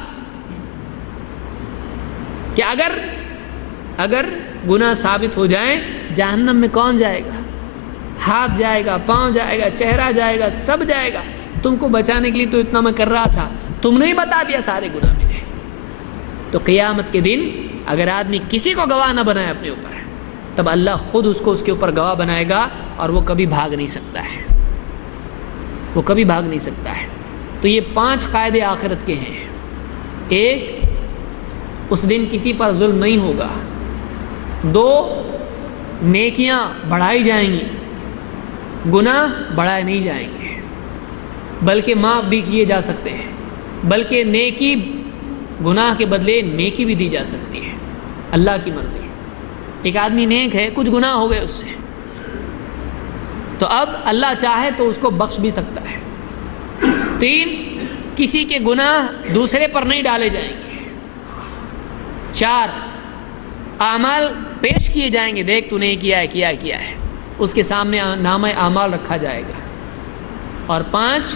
کہ اگر گناہ ثابت ہو جائیں, جہنم میں کون جائے گا؟ ہاتھ جائے گا, پاؤں جائے گا, چہرہ جائے گا, سب جائے گا. تم کو بچانے کے لیے تو اتنا میں کر رہا تھا, تم نے ہی بتا دیا سارے گناہ میں نے. تو قیامت کے دن اگر آدمی کسی کو گواہ نہ بنائے اپنے اوپر, تب اللہ خود اس کو اس کے اوپر گواہ بنائے گا, اور وہ کبھی بھاگ نہیں سکتا ہے, وہ کبھی بھاگ نہیں سکتا ہے. تو یہ 5 قاعدے آخرت کے ہیں. ایک, اس دن کسی پر ظلم نہیں ہوگا. 2, نیکیاں بڑھائی جائیں گی, گناہ بڑھائے نہیں جائیں گے, بلکہ معاف بھی کیے جا سکتے ہیں, بلکہ نیکی, گناہ کے بدلے نیکی بھی دی جا سکتی ہے, اللہ کی مرضی. ایک آدمی نیک ہے, کچھ گناہ ہو گئے اس سے, تو اب اللہ چاہے تو اس کو بخش بھی سکتا ہے. 3, کسی کے گناہ دوسرے پر نہیں ڈالے جائیں گے. 4, اعمال پیش کیے جائیں گے, دیکھ تو نے کیا ہے, اس کے سامنے نامہ اعمال رکھا جائے گا. اور 5,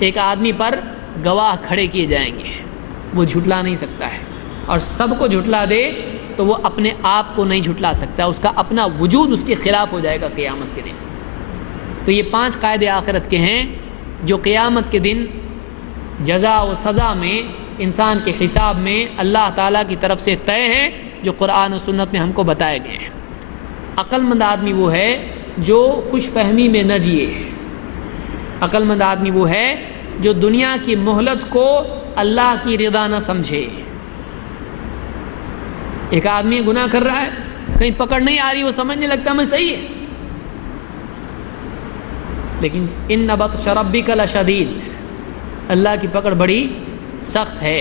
ایک آدمی پر گواہ کھڑے کیے جائیں گے, وہ جھٹلا نہیں سکتا ہے, اور سب کو جھٹلا دے تو وہ اپنے آپ کو نہیں جھٹلا سکتا, اس کا اپنا وجود اس کے خلاف ہو جائے گا قیامت کے دن. تو یہ 5 قاعدے آخرت کے ہیں جو قیامت کے دن جزا و سزا میں, انسان کے حساب میں اللہ تعالیٰ کی طرف سے طے ہیں, جو قرآن و سنت میں ہم کو بتائے گئے ہیں. عقل مند آدمی وہ ہے جو خوش فہمی میں نہ جیے. عقل مند آدمی وہ ہے جو دنیا کی مہلت کو اللہ کی رضا نہ سمجھے. ایک آدمی گناہ کر رہا ہے, کہیں پکڑ نہیں آ رہی, وہ سمجھنے لگتا میں صحیح ہے, لیکن ان بطش ربک لشدید, اللہ کی پکڑ بڑی سخت ہے.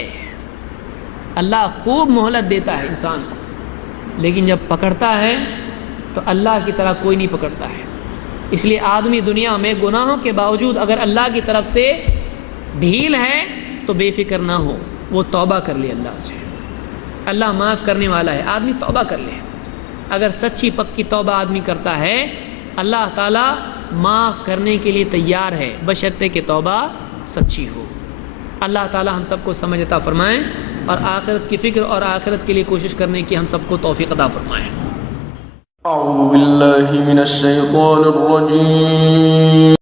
اللہ خوب مہلت دیتا ہے انسان کو، لیکن جب پکڑتا ہے تو اللہ کی طرح کوئی نہیں پکڑتا ہے۔ اس لیے آدمی دنیا میں گناہوں کے باوجود اگر اللہ کی طرف سے ڈھیل ہے تو بے فکر نہ ہو، وہ توبہ کر لے اللہ سے، اللہ معاف کرنے والا ہے، آدمی توبہ کر لے۔ اگر سچی پکی توبہ آدمی کرتا ہے اللہ تعالیٰ معاف کرنے کے لیے تیار ہے، بشرطے کہ توبہ سچی ہو۔ اللہ تعالیٰ ہم سب کو سمجھ عطا فرمائیں اور آخرت کی فکر اور آخرت کے لیے کوشش کرنے کی ہم سب کو توفیق عطا فرمائیں۔ اعوذ باللہ من الشیطان الرجیم